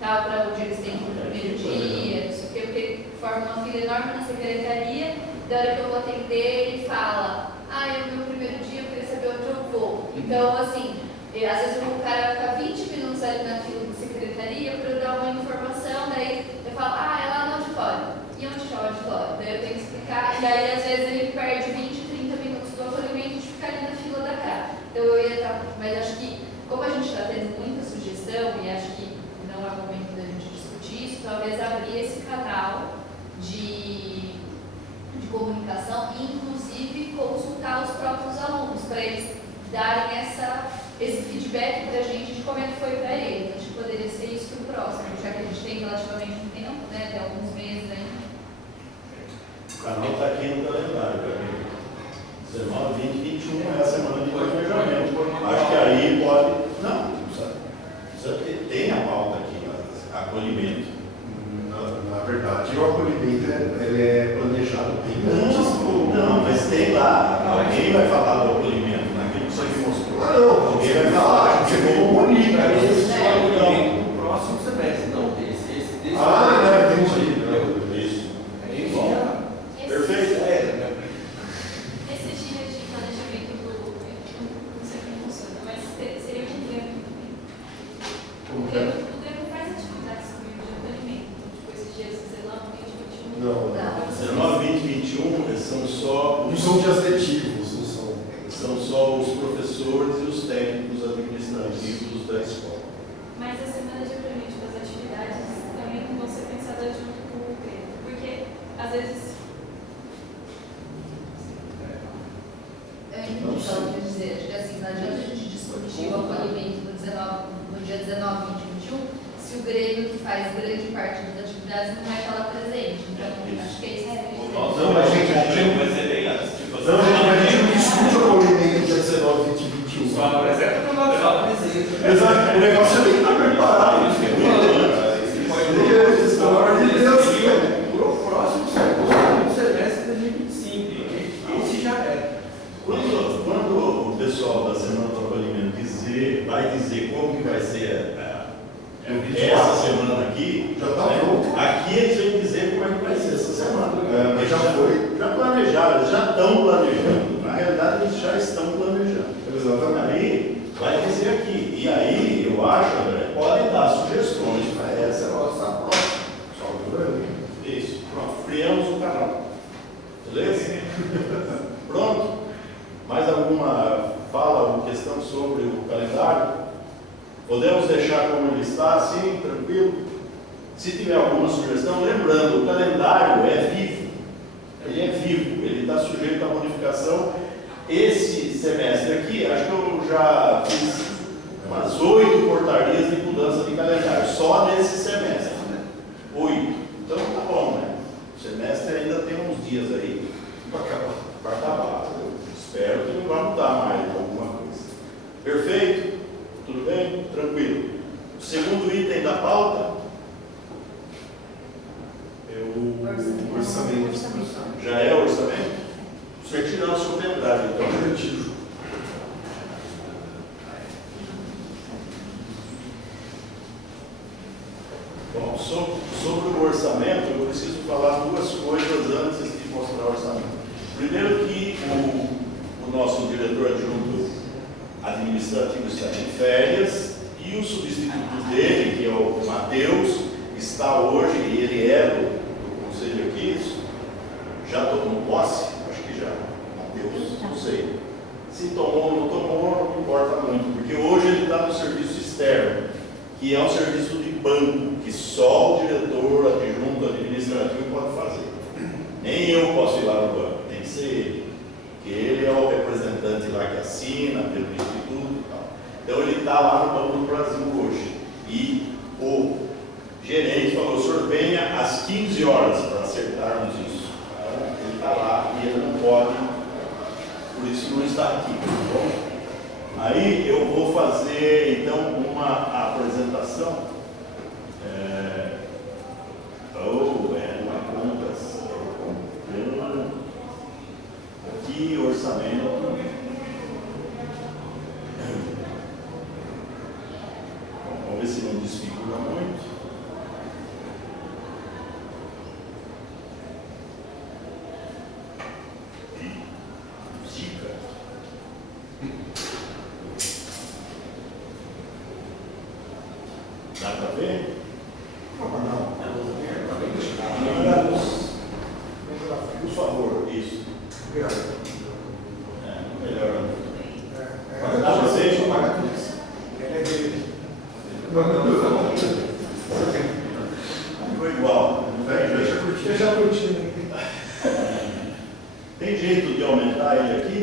para onde eles têm que ir no primeiro dia, não sei o quê, porque forma uma fila enorme na secretaria, da hora que eu vou atender, ele fala, é o meu primeiro dia, eu queria saber onde eu vou. Então, assim, às vezes o cara fica 20 minutos ali na fila de secretaria para eu dar uma informação, daí eu falo, é lá no auditório. E onde está o auditório? Daí eu tenho que explicar, e daí às vezes ele perde 20, 30 minutos do acolhimento de ficar ali na fila da cara. Então eu ia estar, mas acho que, como a gente está tendo muita sugestão, e acho que não é o momento da gente discutir isso, talvez abrir esse canal de comunicação e inclusive consultar os próprios alunos, para eles darem esse feedback para a gente de como é que foi para eles. Acho que poderia ser isso para o próximo, já que a gente tem relativamente um tempo, né, até alguns meses ainda. O canal está aqui no calendário, para mim. 19, 20, 21 é a semana de planejamento. Acho que aí pode. Não, sabe, tem a pauta aqui, acolhimento. Na verdade, o acolhimento ele é planejado bem antes. Não, mas tem lá. Alguém vai falar do acolhimento, naquilo que você me mostrou. Alguém vai falar, chegou o bonito. No próximo semestre, não desse. Entendi. Isso. Bom. Perfeito. Esse dia de planejamento não sei como funciona, mas seria um Grêmio também. O Grêmio faz atividades também de acolhimento, então, esses dias 19, 20, 21. Não. 19, 20, 21 são só. Não são dias letivos, não são. São só os professores e os técnicos administrativos da escola. Mas a semana de acolhimento das atividades também vão ser pensadas junto com o Grêmio, porque às vezes. Eu quero dizer, acho que assim, não adianta a gente discutir o acolhimento no dia 19, 20 e 21, se o Grêmio, que faz grande parte das atividades, não vai estar lá presente. Então, acho que é isso. Não, mas a gente vai ser bem antes. a gente não discute o acolhimento dia 19, 20 e 21. Só apresenta para nós. Exato, o negócio tem que estar preparado. Pelo amor de Deus. Para o próximo semestre de 2025. Esse já é. Quando o pessoal da Semana do Acolhimento vai dizer como que vai ser essa semana aqui, já está pronto. Aqui eles vão dizer como é que vai ser essa semana. Mas já foi. Já planejaram, eles já estão planejando. Na realidade, eles já estão planejando. Exatamente. Aí vai dizer aqui. E aí, eu acho, André, podem dar sugestões para essa nossa próxima. Só que isso. Pronto, friamos o canal. Beleza? Pronto? Mais alguma fala ou questão sobre o calendário? Podemos deixar como ele está, assim, tranquilo? Se tiver alguma sugestão, lembrando, o calendário é vivo. Ele é vivo, ele está sujeito à modificação. Esse semestre aqui, acho que eu já fiz umas 8 portarias de mudança de calendário, só nesse semestre. 8. Então tá bom, né? O semestre ainda tem uns dias aí para acabar. Eu espero que não vai mudar mais alguma coisa. Perfeito? Tudo bem? Tranquilo. O segundo item da pauta é o orçamento. Já é o orçamento? Você tirar o seu pendrive, então. Eu retiro. Bom, sobre o orçamento, eu preciso falar duas coisas antes de mostrar o orçamento. Primeiro que o nosso diretor adjunto administrativo está em férias e o substituto dele, que é o Matheus, está hoje, e ele é do conselho aqui, já tomou posse? Acho que já. Matheus, não sei. Se tomou ou não tomou, não importa muito, porque hoje ele está no serviço externo, que é um serviço de banco, que só o diretor adjunto administrativo pode fazer. Nem eu posso ir lá no banco, tem que ser ele. Porque ele é o representante lá que assina pelo instituto e tal. Então ele está lá no Banco do Brasil hoje. está aqui, tá bom? Aí eu vou fazer então uma apresentação, não é contas, aqui orçamento. Vamos ver se não desfigura muito. Dá para ver? Por favor, isso. Melhor. Dá para ver? Ficou igual. Deixa a cortina. Tem jeito de aumentar ele aqui?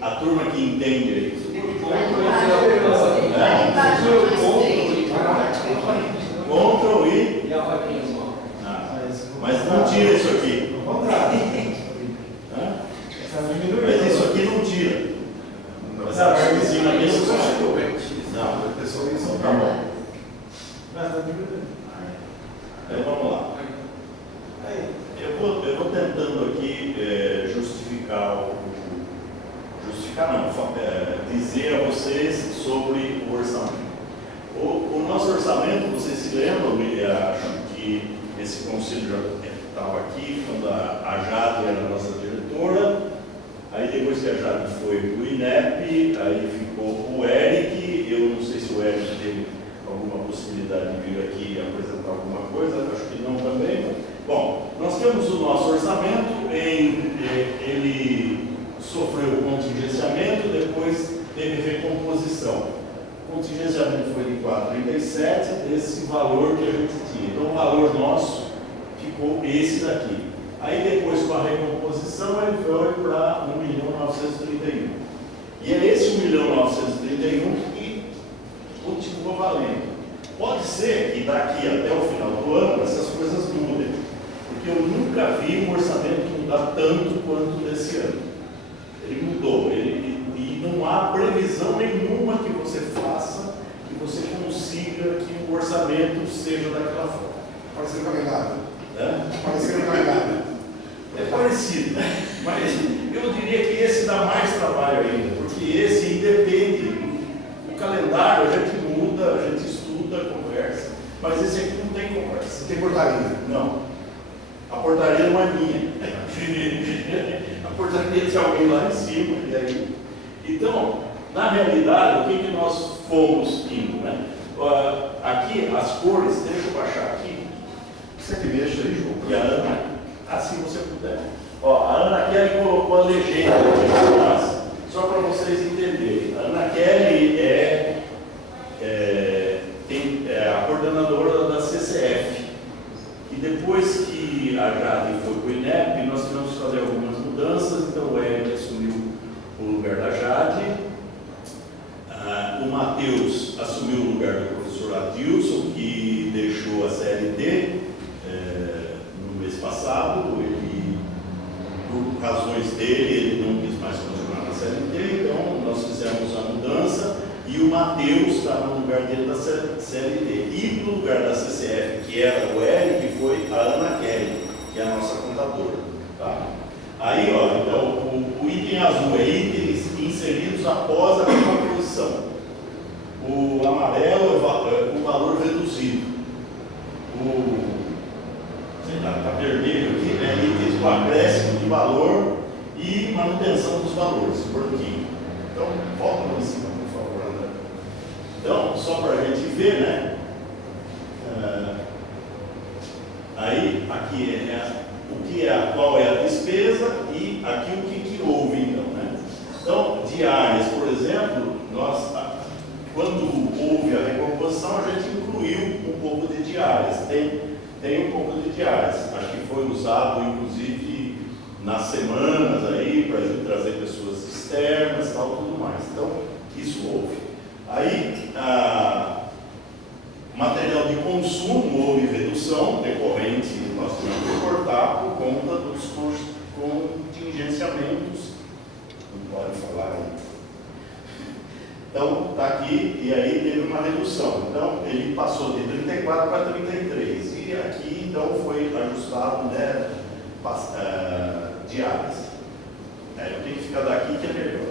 A turma que entende isso. Ctrl I. Mas não tira isso aqui. Mas isso aqui não tira. Essa parte de cima aqui não. Não, tá bom. Aí vamos lá. Eu vou tentando aqui justificar dizer a vocês sobre o orçamento. O nosso orçamento, vocês se lembram, acho que esse conselho já estava aqui, quando a Jade era a nossa diretora, aí depois que a Jade foi para o INEP, aí ficou o Eric. Eu não sei se o Eric teve alguma possibilidade de vir aqui apresentar alguma coisa, acho que não também. Bom, nós temos o nosso orçamento, ele sofreu contingenciamento, depois teve recomposição. O contingenciamento foi de 4,37 desse valor que a gente tinha. Então o valor nosso ficou esse daqui. Aí depois com a recomposição ele foi para 1.931. E é esse 1.931 que continua valendo. Pode ser que daqui até o final do ano essas coisas mudem, porque eu nunca vi um orçamento mudar tanto quanto desse ano. Ele mudou, e não há previsão nenhuma que você faça, que você consiga que o orçamento seja daquela forma. Parecendo calendário. Parecendo calendário. É parecido, mas eu diria que esse dá mais trabalho ainda, porque esse independe. O calendário a gente muda, a gente estuda, conversa, mas esse aqui não tem conversa. Tem portaria? Não. A portaria não é minha. A portaria de alguém lá em cima. E aí. Então, na realidade, o que nós fomos indo, né? Aqui, as cores, deixa eu baixar aqui. Você que mexe aí, João? E a Ana, assim você puder. A Ana Kelly colocou a legenda aqui para nós, só para vocês entenderem. A Ana Kelly é a coordenadora da CCF. E depois que a Jade foi para o INEP, nós tivemos que fazer algumas mudanças. Então o Eric assumiu o lugar da Jade, o Matheus assumiu o lugar do professor Adilson, que deixou a CLT no mês passado. Ele, por razões dele, ele não quis mais continuar na CLT, então nós fizemos a mudança. E o Matheus está no lugar dele da CLT. E no lugar da CCF, que era o Eric, foi a Ana Kelly, que é a nossa contadora. Tá? Aí, então, o item azul é itens inseridos após a recomposição. O amarelo é o valor reduzido. Está vermelho aqui, né? Itens com acréscimo de valor e manutenção dos valores, branquinho. Então, volta lá em cima, por favor, André. Então, só para a gente ver, né? Aí, aqui qual é a despesa e aqui o que houve, então, né? Então, diárias, por exemplo, quando houve a recomposição, a gente incluiu um pouco de diárias. Tem um pouco de diárias. Acho que foi usado, inclusive, nas semanas aí, para a gente trazer pessoas externas e tal, tudo mais. Então, isso houve. Aí, material de consumo houve redução decorrente, nós tivemos que cortar por conta dos contingenciamentos pode falar aí. Então, está aqui, e aí teve uma redução. Então, ele passou de 34 para 33. E aqui, então, foi ajustado, né, diárias. Eu tenho que ficar daqui que é melhor.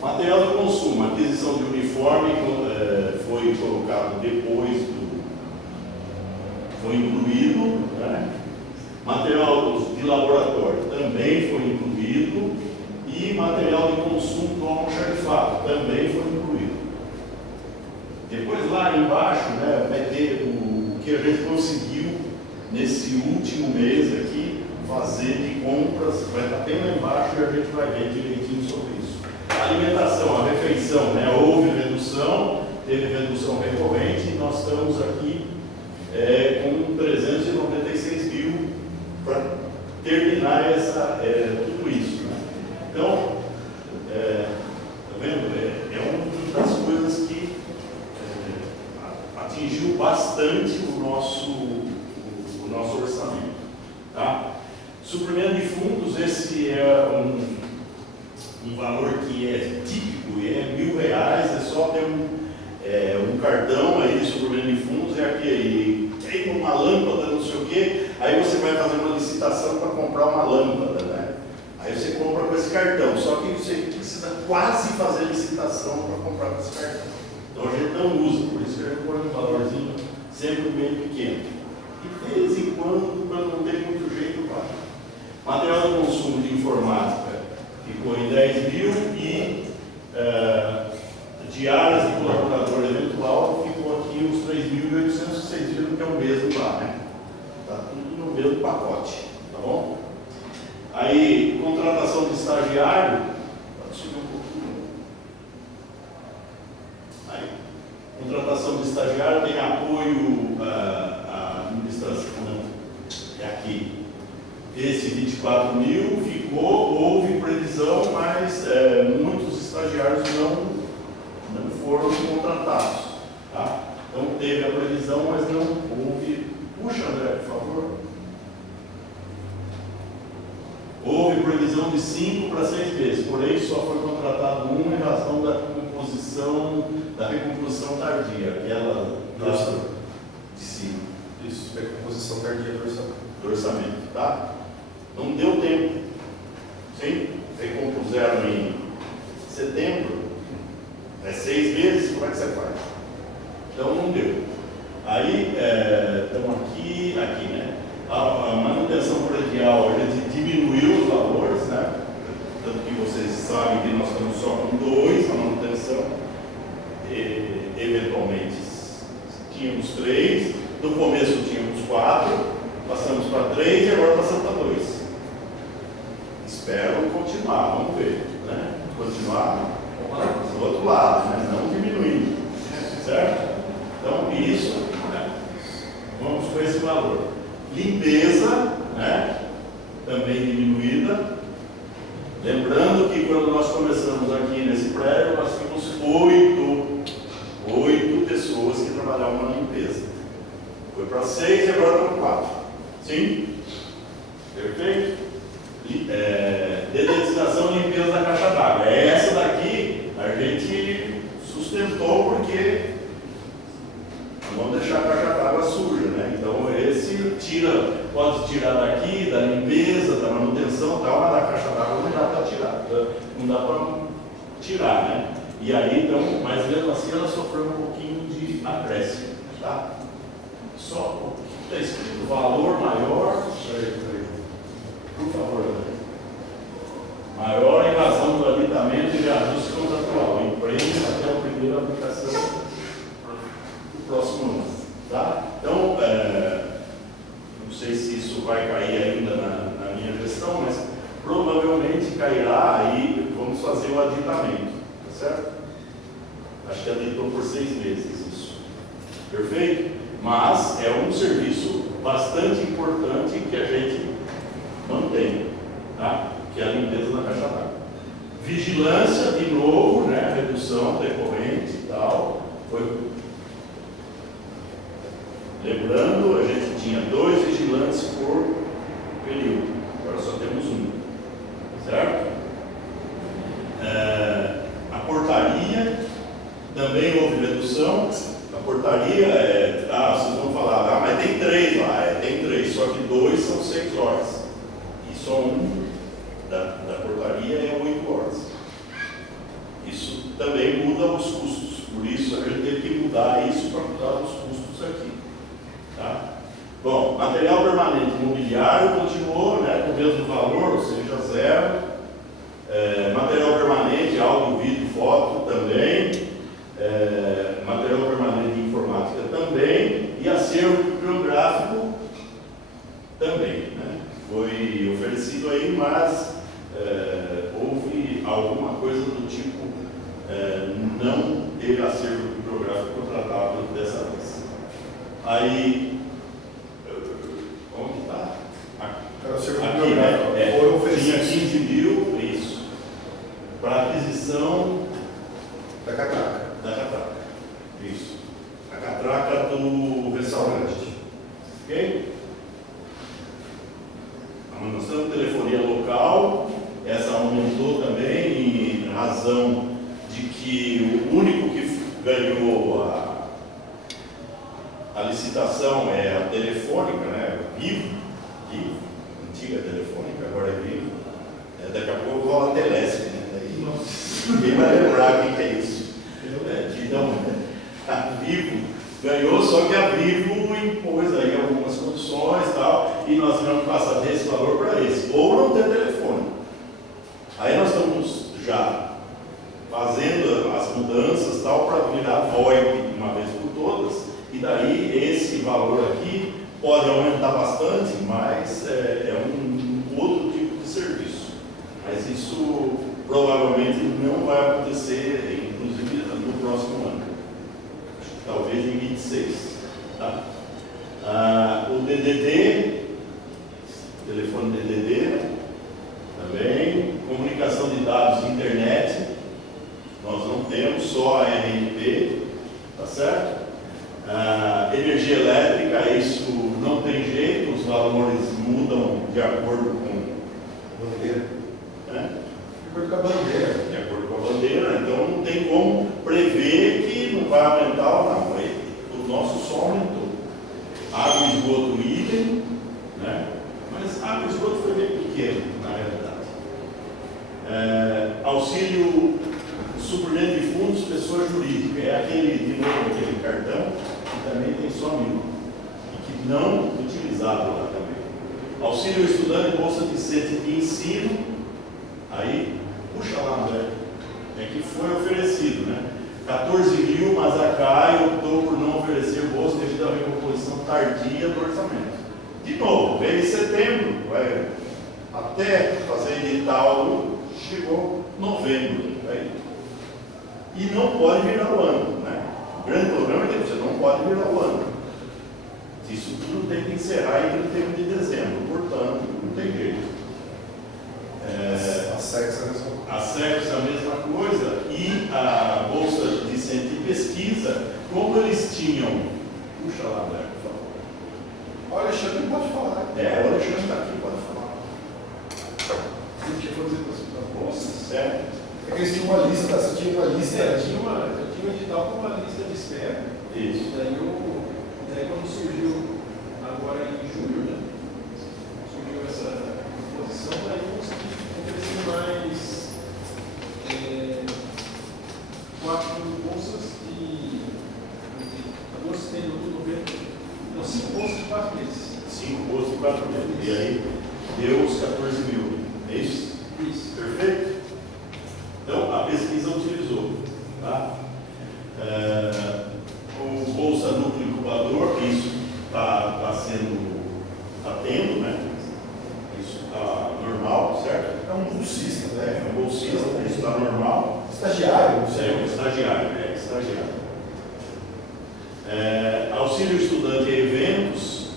Material de consumo, aquisição de uniforme foi colocado depois foi incluído, né? Material de laboratório também foi incluído, e material de consumo do almoxarifado também foi incluído. Depois lá embaixo, né, vai ter o que a gente conseguiu nesse último mês aqui fazer de compras, vai estar bem lá embaixo e a gente vai ver direitinho sobre isso. A alimentação, a refeição, né, houve redução, teve redução recorrente, e nós estamos aqui com 396 mil para terminar tudo isso. Né? Então, tá vendo? É uma das coisas que atingiu bastante o nosso orçamento. Tá? Suprimento de fundos, esse é um valor que é típico, é R$1.000, é só ter um cartão aí de suprimento de fundos, é aqui, queima uma lâmpada, não sei o quê, aí você vai fazer uma licitação para comprar uma lâmpada, né? Aí você compra com esse cartão, só que você precisa quase fazer licitação para comprar com esse cartão. Então a gente não usa, por isso que a gente põe um valorzinho sempre meio pequeno. E de vez em quando não tem muito jeito, vai. Material de consumo de informática ficou em 10 mil e diárias de colaborador eventual ficou aqui uns 3.800, vocês viram que é o mesmo lá, né? Está tudo no mesmo pacote, tá bom? Aí, contratação de estagiário, pode subir um pouquinho. Aí, contratação de estagiário tem apoio à administração, não, é aqui. Esse 24 mil ficou, houve previsão, mas muitos estagiários não foram contratados. Tá? Então teve a previsão, mas não houve. Puxa, André, por favor. Houve previsão de 5 para 6 meses, porém só foi contratado um em razão da recomposição tardia, aquela de cima. Isso, recomposição tardia do orçamento, tá? Não deu tempo. Sim? Recompuseram em setembro, 6 meses, como é que você faz? Então não deu. Aí, estamos aqui, né? A manutenção predial, a gente diminuiu os valores, né? Tanto que vocês sabem que nós estamos só com 2 a manutenção. Eventualmente tínhamos 3, no começo tínhamos 4, passamos para 3 e agora passamos para 2. Espero continuar, vamos ver, né? Continuar do outro lado, né? Não diminuindo, certo? Então isso, né? Vamos com esse valor. Limpeza, né? Também diminuída. Lembrando que quando nós começamos aqui nesse prédio, nós tínhamos 8 pessoas que trabalhavam na limpeza. Foi para 6 e agora para 4. Sim? Perfeito? Dedetização e limpeza da caixa d'água. Essa daqui a gente sustentou porque não vamos deixar a caixa d'água suja, né? Então esse pode tirar daqui, da limpeza, da manutenção, tal, mas da caixa d'água não dá para tirar. Não dá para tirar, né? E aí, então, mas mesmo assim ela sofreu um pouquinho de acréscimo, tá? Só está escrito valor maior, por favor, maior em razão do habitamento e de ajuste contratual, empresa até a primeira aplicação do próximo ano, tá? Então, não sei se isso vai cair ainda na minha gestão, mas provavelmente cairá aí, vamos fazer o aditamento, tá certo? Acho que aditou por 6 meses isso. Perfeito? Mas é um serviço bastante importante que a gente mantém, tá? Que é a limpeza da caixa d'água. Vigilância, de novo, né? Redução decorrente e tal. Lembrando, a gente tinha 2 vigilantes por período, agora só temos 1, certo? portaria vocês vão falar, mas tem 3 lá, tem 3, só que 2 são 6 horas. E só um da portaria é 8 horas. Isso também muda os custos, por isso a gente teve que mudar isso para mudar os custos aqui. Tá? Bom, material permanente imobiliário continuou, né, com o mesmo valor, ou seja, 0. Material permanente, áudio, vídeo, foto também. Material permanente de informática também. E acervo bibliográfico também. Né? Foi oferecido aí, mas houve alguma coisa do tipo não ter acervo bibliográfico contratado dessa vez. Aí, onde está? Aqui, né? Tinha 15 mil, isso, para aquisição da catraca. Isso. A catraca do restaurante. Ok? Nós temos telefonia local, essa aumentou também em razão de que o único que ganhou a licitação é a telefônica, né? Vivo, antiga telefônica, agora é Vivo. Daqui a pouco rola a Telesp, né? Daí, ninguém vai lembrar quem que é isso. Então, a Vivo ganhou, só que a Vivo impôs aí algumas condições e tal, e nós vamos passar desse valor para esse, ou não ter telefone. Aí nós estamos já fazendo as mudanças tal para virar VoIP uma vez por todas, e daí esse valor aqui pode aumentar bastante, mas é um outro tipo de serviço. Mas isso provavelmente não vai acontecer, inclusive no próximo ano. Talvez em 26. Tá? O DDD, telefone DDD, também, comunicação de dados de internet, nós não temos, só a RNP, tá certo? Energia elétrica, isso não tem jeito, os valores mudam de acordo com bandeira. Né? De acordo com a bandeira. De acordo com a bandeira, então não tem como prever que não vai aumentar ou não. O nosso só aumentou. Água e esgoto idem, né? Mas água e esgoto foi bem pequeno, na realidade. Auxílio suprimento de fundos, pessoa jurídica, é aquele, de novo, aquele cartão que também tem só 1.000 e que não utilizado lá também. Auxílio estudante, bolsa de ensino, aí, puxa lá, André, é que foi oferecido, né? 14 mil, mas a CAI optou por não oferecer bolsa devido à recomposição tardia do orçamento. De novo, veio em setembro, até fazer edital, chegou novembro. E não pode virar o ano. Né? O grande problema é que você não pode virar o ano. Isso tudo tem que encerrar em 31 de dezembro, portanto, não tem jeito. A SEX é a mesma coisa, e a Bolsa de Ciência e Pesquisa, como eles tinham. Puxa lá, Alberto, por favor. O Alexandre pode falar. O Alexandre está aqui, pode falar. Você tinha coisa das bolsas? É que eles tinham uma lista, você tinha uma lista. Eu tinha um edital com uma lista de espera. Isso. Daí quando surgiu, agora em julho, né? Surgiu essa posição, daí eu consegui oferecer mais 4 bolsas de. A bolsa tem no governo. Não, 5 bolsas de 4 meses. 5 bolsas de 4 meses. E aí deu os 14 mil. É isso? Isso. Perfeito? Então, a pesquisa utilizou. Tá? O Bolsa Núcleo Incubador, isso está tendo, né? Isso está normal, certo? É um bolsista, né? É um bolsista, isso está normal. Estagiário? É um estagiário, estagiário. Auxílio estudante e eventos,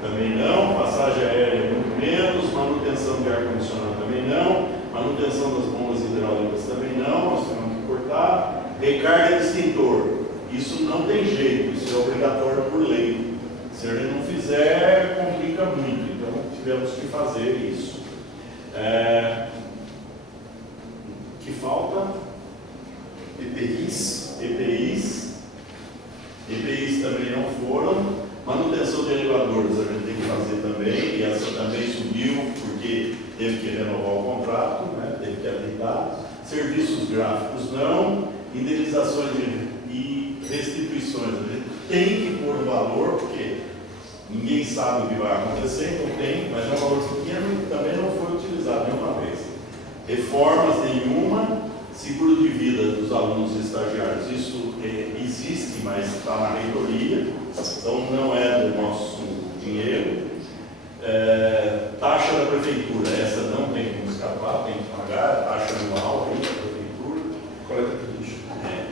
também não. Passagem aérea muito menos. Manutenção de ar-condicionado também não. Manutenção das bombas hidráulicas também não. Nós temos que cortar. Recarga de extintor, isso não tem jeito, isso é obrigatório por lei. Se a gente não fizer, complica muito, então tivemos que fazer isso. Que falta? EPIs. EPIs também não foram. Manutenção de elevadores a gente tem que fazer também, e essa também subiu porque teve que renovar o contrato, né? Teve que habilitar. Serviços gráficos não, indenizações e restituições. A gente tem que pôr o valor, porque ninguém sabe o que vai acontecer, então tem, mas é um valor pequeno e também não foi utilizado nenhuma vez. Reformas nenhuma, seguro de vida dos alunos e estagiários, isso existe, mas está na reitoria, então não é do nosso dinheiro. Taxa da prefeitura, essa não tem como escapar, tem que pagar, taxa anual aí da prefeitura. Coleta de lixo.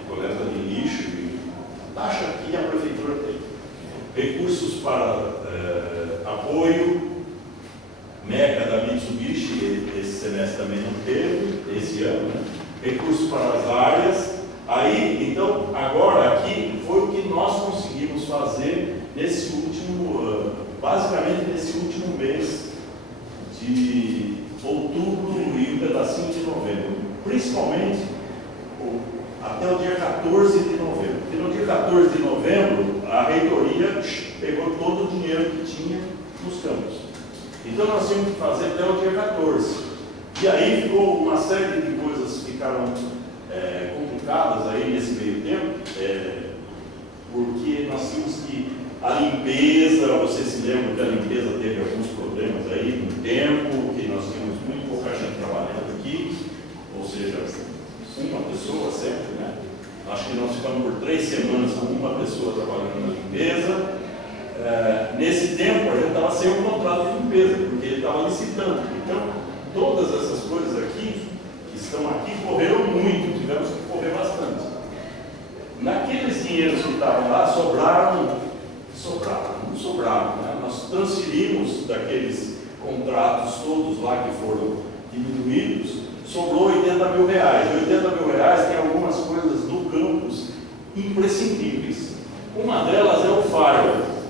Coleta de lixo, taxa que a prefeitura tem. Recursos para apoio, MECA da Mitsubishi, esse semestre também não teve, esse ano, né? Recursos para as áreas. Aí, então, agora aqui foi o que nós conseguimos fazer nesse último, basicamente nesse último mês de outubro e um pedacinho de novembro. Principalmente até o dia 14 de novembro. Porque no dia 14 de novembro, a reitoria pegou todo o dinheiro que tinha nos campos. Então nós tínhamos que fazer até o dia 14. E aí ficou uma série de coisas que ficaram complicadas aí nesse meio tempo, porque nós tínhamos que a limpeza, você se lembra que a limpeza teve alguns problemas aí no tempo, que nós tínhamos muito pouca gente trabalhando aqui, ou seja, uma pessoa sempre, né? Acho que nós ficamos por 3 semanas com uma pessoa trabalhando na limpeza. Nesse tempo a gente estava sem um contrato de limpeza, porque ele estava licitando. Então, todas essas coisas aqui, que estão aqui, correram muito, tivemos que correr bastante. Naqueles dinheiros que estavam lá, não sobraram, né? Nós transferimos daqueles contratos todos lá que foram diminuídos, sobrou 80 mil reais. 80 mil reais tem algumas coisas do campus imprescindíveis. Uma delas é o firewall.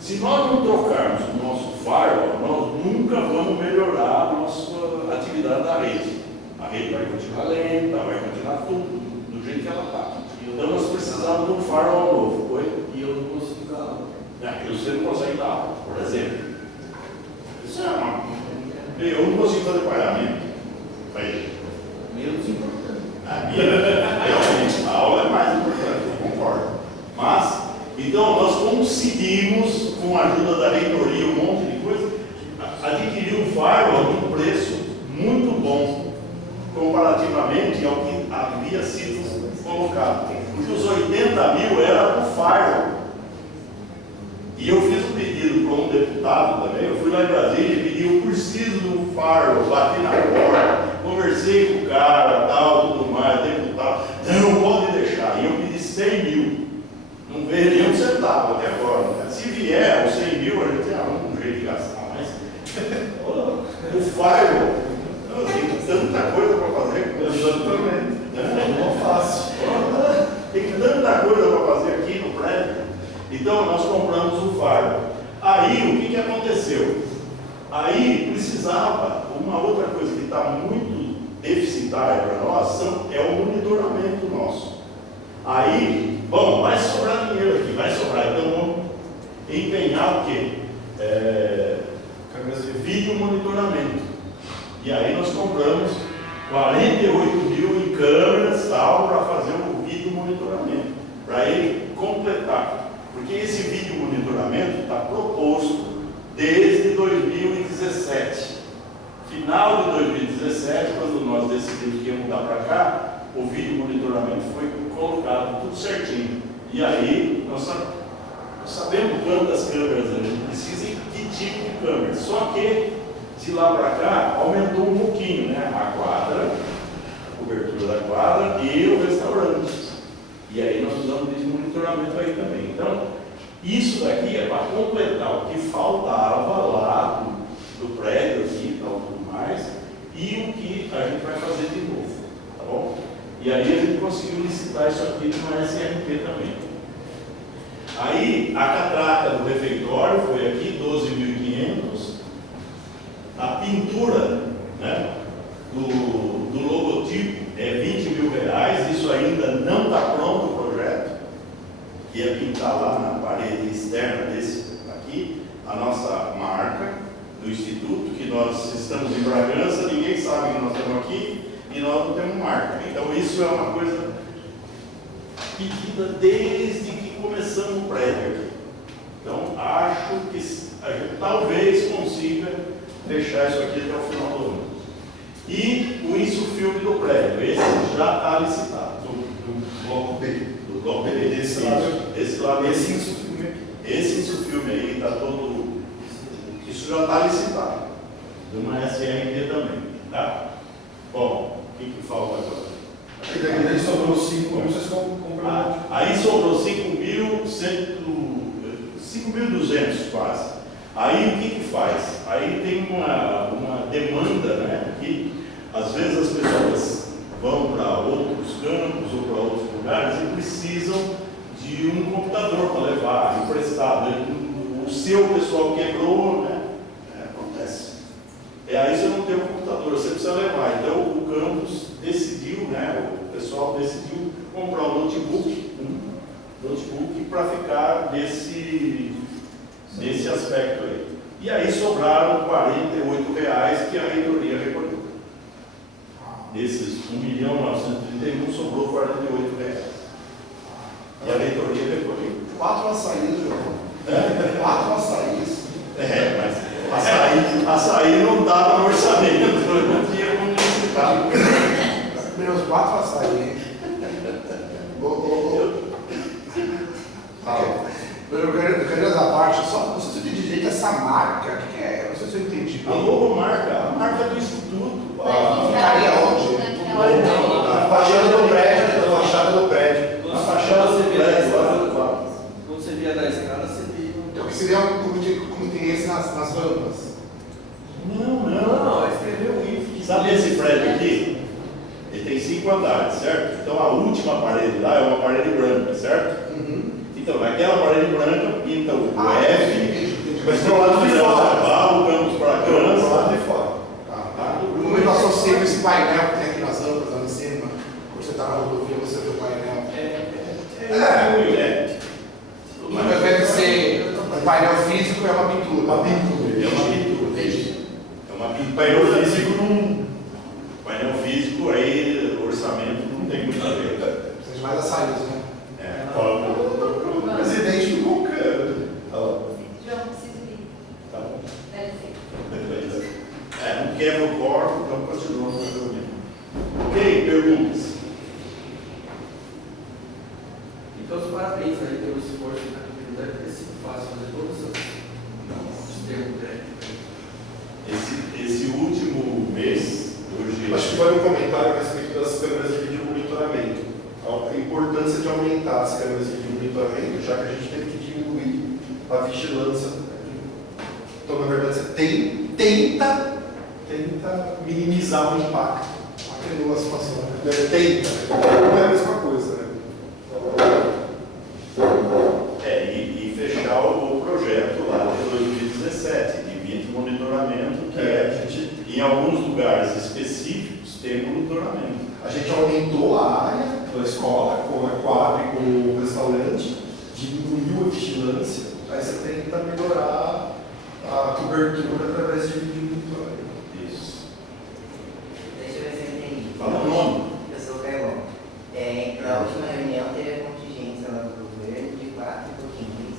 Se nós não trocarmos o nosso firewall, nós nunca vamos melhorar a nossa atividade da rede. A rede vai continuar lenta, vai continuar tudo do jeito que ela está. Então nós precisamos de um firewall novo. Oi? E eu não consigo dar aula. Você não consegue dar aula, por exemplo. Isso é uma... Eu não consigo fazer pagamento. Menos importante. Realmente, a aula é mais importante, eu concordo. Mas, então, nós conseguimos, com a ajuda da reitoria, um monte de coisa, adquirir um firewall de um preço muito bom, comparativamente ao que havia sido colocado. Porque os 80 mil era para o firewall. E eu fiz um pedido para um deputado também, eu fui lá em Brasília e pedi, eu preciso de um firewall, bati na porta, conversei com o cara, tal, tudo mais, deputado, não pode deixar. E eu pedi 100 mil, não veio nenhum centavo até agora. Né? Se vier os 100 mil, a gente arruma um jeito de gastar, mas o firewall, tem tanta coisa para fazer. Exatamente. Não fácil. Tem tanta coisa para fazer aqui no prédio. Então nós compramos o firewall. Aí o que aconteceu? Aí precisava, uma outra coisa que está muito deficitária para nós é o monitoramento nosso. Aí, bom, vai sobrar dinheiro aqui, vai sobrar, então vamos empenhar o quê? Câmeras de vídeo monitoramento. E aí nós compramos 48 mil em câmeras tal para fazer o vídeo monitoramento, para ele completar. Porque esse vídeo monitoramento está proposto desde 2017. Final de 2017, quando nós decidimos que ia mudar para cá, o vídeo monitoramento foi colocado tudo certinho. E aí nós sabemos quantas câmeras a gente precisa e que tipo de câmera. Só que de lá para cá aumentou um pouquinho, né? A quadra, a cobertura da quadra e o restaurante. E aí nós usamos de monitoramento aí também. Então, isso daqui é para completar o que faltava lá do prédio aqui e tal, tudo mais, e o que a gente vai fazer de novo, tá bom? E aí a gente conseguiu licitar isso aqui no SRP também. Aí, a catraca do refeitório foi aqui, 12.500. A pintura, né, do logotipo é 20 mil reais, isso ainda não está pronto. que é pintar lá na parede externa desse aqui, a nossa marca do Instituto, que nós estamos em Bragança, ninguém sabe que nós estamos aqui e nós não temos marca. Então isso é uma coisa pedida desde que começamos o prédio aqui. Então acho que a gente talvez consiga fechar isso aqui até o final do ano. E o insufilme do prédio, esse já está licitado, do bloco B. Do bloco B, esse lado, esse insufilme aqui. Esse insufilme aí está todo. Isso já está licitado. De uma SRT também. Tá? Bom, o que falta agora? Aí sobrou 5 mil, vocês estão comprando. Aí sobrou 5.200 quase. Aí o que faz? Aí tem uma demanda, né? Que às vezes as pessoas vão para outros campos ou para outros lugares e precisam de um computador para levar emprestado. O seu pessoal quebrou, né? Acontece. Aí você não tem um computador, você precisa levar. Então o campus decidiu, né? O pessoal decidiu comprar um notebook para ficar nesse aspecto aí. E aí sobraram R$48 que a reitoria recolheu. Desses 1.931.000 sobrou R$48. E a reitoria recolheu. 4 açaís, João. 4 açaís. Mas açaí não dava no orçamento, não tinha como necessitar. Meus 4 açaí. Brincadeiras à parte, só não sei se eu entendi direito essa marca, o que é? Não sei se eu entendi. A logomarca, a marca do Instituto. Ficaria onde? Na fachada do prédio. Na fachada do prédio. Quando você via da escada, você via. Então, que seria como tem esse nas rampas? Não, escreveu o IF. Sabe esse prédio aqui? Ele tem 5 andares, certo? Então a última parede lá é uma parede branca, certo? Então naquela parede branca pinta o F, mas para o lado de fora, o campus para cá, o lado de fora. Como eu associo esse painel que tem aqui nas rampas, lá em cima, quando você está na rodovia, você vê o painel. Mas ao invés de ser um painel físico, é uma pintura. É uma pintura. Painel físico não. Painel físico, aí o orçamento não tem muito a ver. Precisa de mais açaís, né? O presidente do Concano. João, preciso ir. Tá bom. Dá licença. Não quebra o corpo, então continuamos a reunião. Ok, perguntas? Então, os parabéns aí pelo esforço, né? Deve ter sido fácil fazer todos os termos técnicos. Esse último mês, hoje. Acho que foi um comentário a respeito das câmeras de vídeo monitoramento. A importância de aumentar as câmeras de vídeo monitoramento, já que a gente teve que diminuir a vigilância. Então, na verdade, você tenta minimizar o impacto. Atenua a situação. Tenta. Não é a mesma coisa, né? E fechar o projeto lá de 2017, de vídeo monitoramento, que em alguns lugares específicos tem monitoramento. A gente aumentou a área da escola com a quadra e com o restaurante, diminuiu a vigilância, aí você tenta melhorar a cobertura através de vídeo monitoramento. Isso. Deixa eu ver se eu entendi. Fala o nome. Eu sou o Caio. Na última reunião teve a contingência lá do governo de 4 e pouquinho.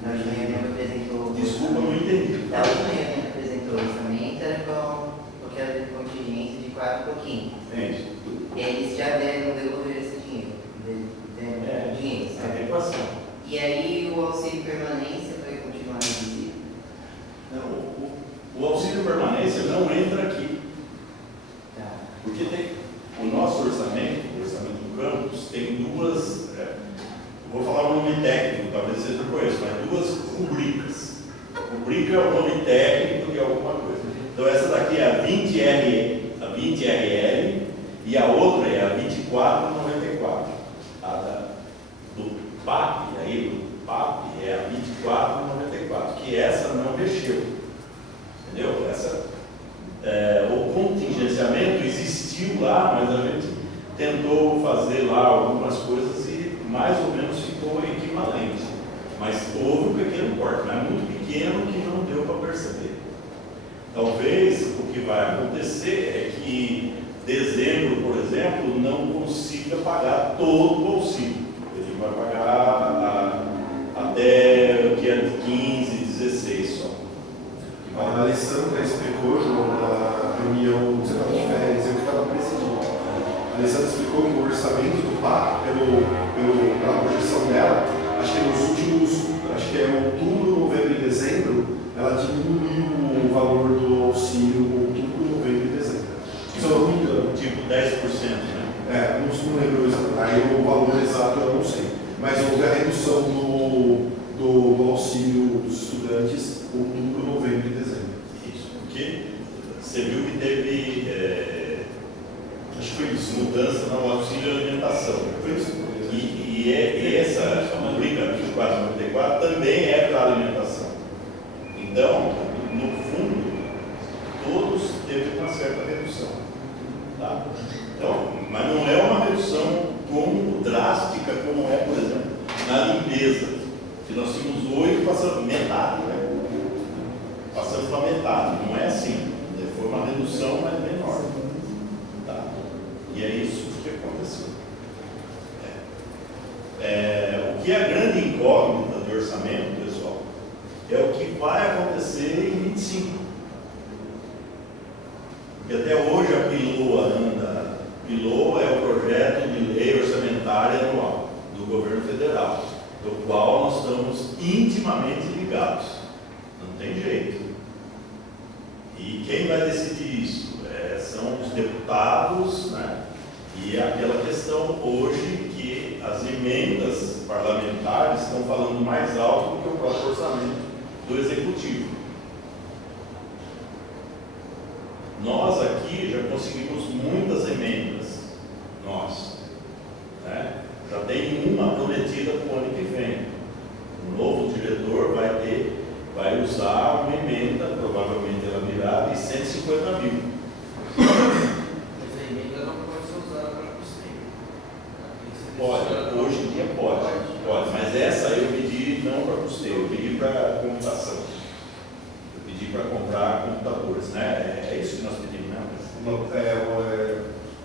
Na última reunião que apresentou. Desculpa, não entendi. Na última reunião que apresentou o orçamento era com o que era de contingência de 4 e pouquinho. Eles já deram devolver esse dinheiro. Dinheiro, A certo? equação. E aí o auxílio permanência vai continuar reduzido? Não, o auxílio permanência não entra aqui. Tá. Porque tem o nosso orçamento, o orçamento do campus, tem duas, vou falar um nome técnico, talvez vocês não conheçam, mas duas rubricas. Rubrica é o nome técnico de alguma coisa. Então essa daqui é a 20RL e a outra é a 2494. Do PAP, aí do PAP é a 2494, que essa não mexeu. Entendeu? O contingenciamento existiu lá, mas a gente tentou fazer lá algumas coisas, mas mais ou menos ficou equivalente. Mas houve um pequeno corte, mas muito pequeno que não deu para perceber. Talvez o que vai acontecer é que dezembro, por exemplo, não consiga pagar todo o auxílio. Ele vai pagar até o que é 15, 16 só. A Alessandra explicou, João, na reunião de férias, eu que estava presidindo. A Alessandra explicou que o orçamento do PAC, pela projeção dela, acho que nos últimos, acho que é outubro, novembro e dezembro, ela diminuiu o valor do auxílio outubro, novembro e dezembro. Se eu não me engano. Tipo 10%, né? Não lembro exatamente. Aí o valor exato eu não sei. Mas houve a redução do auxílio dos estudantes outubro, novembro e dezembro. Isso, porque você viu que teve acho que foi isso. Mudança no auxílio de alimentação. Foi isso. E essa rubrica 2494 também é para alimentação. Então, no fundo, todos teve uma certa redução. Tá? Então, mas não é uma redução drástica como é, por exemplo, na limpeza, que nós tínhamos 8, passamos metade, né? Passamos para metade, não é assim. Foi uma redução, mas menor. Tá? E é isso que aconteceu. O que é a grande incógnita do orçamento, pessoal, é o que vai acontecer em 25. Porque até hoje a PILOA anda. PILOA é o projeto de lei orçamentária anual do governo federal, do qual nós estamos intimamente ligados. Não tem jeito. E quem vai decidir isso? São os deputados, né? E é aquela questão hoje que as emendas parlamentares estão falando mais alto do que o próprio orçamento do Executivo. Nós aqui já conseguimos muitas emendas, né? Já tem uma prometida para o ano que vem. O novo diretor vai usar uma emenda, provavelmente ela virá, de 150 mil. Mas a emenda não pode ser usada para custeio. Pode, hoje em dia pode, mas essa eu pedi não para custeio, eu pedi para computação. Eu pedi para comprar computadores, né? É isso que nós pedimos, né?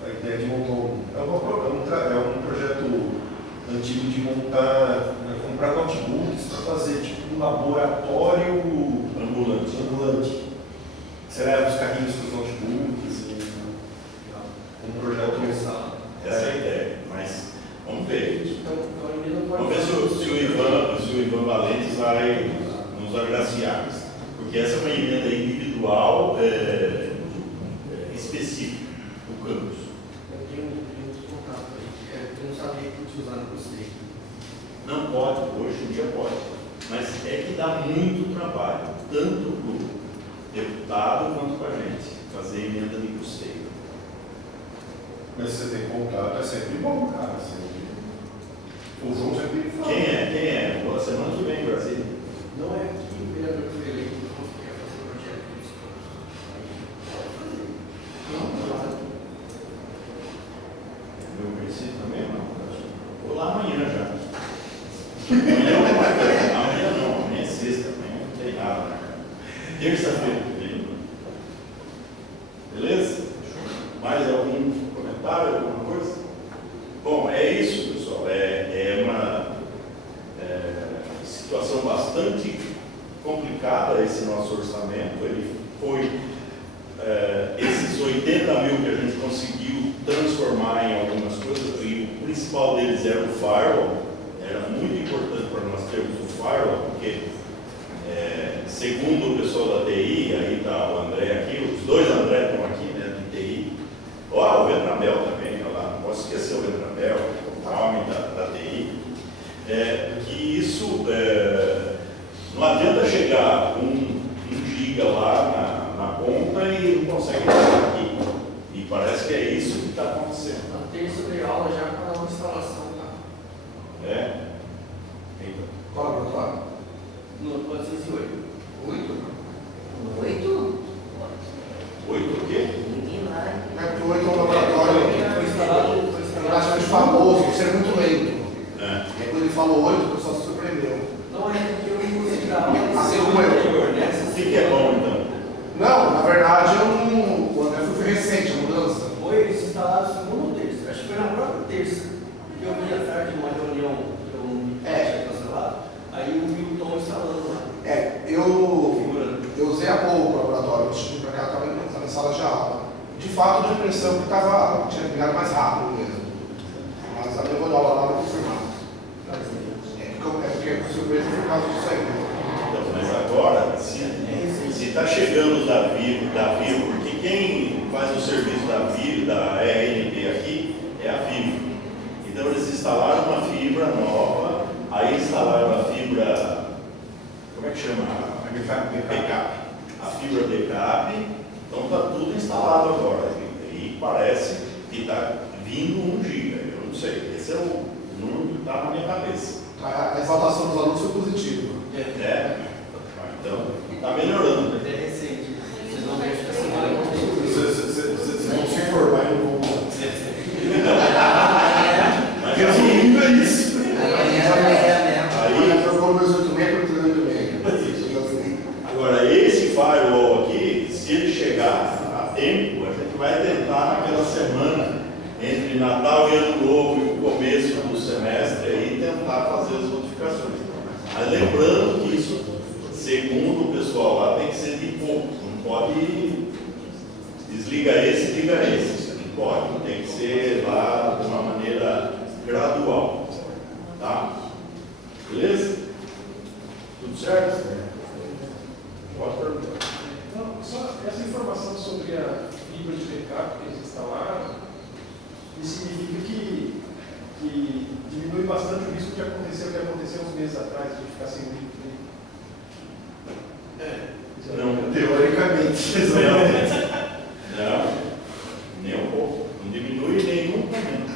A ideia de montar é um projeto antigo de montar, comprar notebooks para fazer tipo um laboratório ambulante. Você leva os carrinhos com os notebooks, um projeto pensado. Essa é a ideia, mas vamos ver. Vamos ver se o Ivan Valentes vai nos agraciar. Porque essa é uma emenda individual específica do campus. Eu tenho um contato aí, eu não sabia que podia usar no custeio. Não pode, hoje em dia pode. Mas é que dá muito trabalho, tanto para o deputado quanto para a gente, fazer emenda de custeio. Mas você tem contato, é sempre bom, cara. O João sempre fala. Quem é? Boa semana que vem em Brasília. Não é aqui o vereador que foi eleito, não quer fazer o projeto de Meu princípio também não. Vou lá amanhã já. Amanhã não, amanhã é sexta, amanhã não tem nada. Terça-feira que vem. Beleza? Mais algum comentário, alguma coisa? Bom, é isso, pessoal. É uma situação bastante complicada esse nosso orçamento. Ele foi esses 80 mil que a gente conseguiu transformar em algumas coisas, e o principal deles era o firewall. Era muito importante para nós termos o firewall, porque segundo o pessoal da TI, aí está o André aqui, os dois André estão aqui, né, de TI. O Ventramel também, lá, não posso esquecer o Ventramel, o homem da TI. Que isso não adianta chegar um giga lá na conta e não consegue chegar aqui. E parece que é isso que está acontecendo. Na terça de aula já para uma instalação, tá? Então. Qual é o laboratório? No 408. 8? 8 o quê? Ninguém lá. É porque o 8 é um laboratório Foi instalado. bastante famoso, por ser muito lento. É. falou 8, o pessoal se surpreendeu. Não é que eu inclusive da aula Assim como eu. O que é bom então? Não, na verdade o André foi recente, a mudança. Foi, eles instalaram segunda ou terça? Acho que foi na própria terça. Que eu vi à tarde numa reunião que eu tinha cancelado. Aí eu vi o Tom instalando lá. Eu usei há pouco o laboratório, antes de vir para cá, estava em sala de aula. De fato, eu tinha a impressão que tinha ligado mais rápido mesmo. Mas eu vou dar aula lá para confirmar. É porque a surpresa por causa disso aí. Então, mas agora, se está chegando da Vivo, porque quem faz o serviço da Vivo, da RNP aqui, é a Vivo. Então eles instalaram uma fibra nova, aí instalaram a fibra, como é que chama? Backup. A fibra backup, então está tudo instalado agora. E parece que está vindo 1 GB. Eu não sei, esse é o número que está na minha cabeça. A exaltação dos alunos foi positiva. Então, está melhorando. É recente. Vocês vão ver que essa semana Vocês vão se informar e não vão usar. Resumindo, é isso. Aí, trocou 286 por 386. agora, esse firewall aqui, se ele chegar a tempo, a gente vai tentar naquela semana, entre Natal e Ano Novo e o começo do semestre, aí tentar fazer as notificações. Mas lembrando que isso, segundo o pessoal lá, tem que ser de pouco. Não pode desliga esse e liga esse. Isso aqui pode. Tem que ser lá de uma maneira gradual. Tá? Beleza? Tudo certo? Pode perguntar. Não, só essa informação sobre a fibra de backup que eles instalaram, isso significa que diminui bastante o risco de acontecer o que aconteceu uns meses atrás, de ficar sem link. Não, teoricamente. Não, nem um pouco. Não diminui nenhum momento.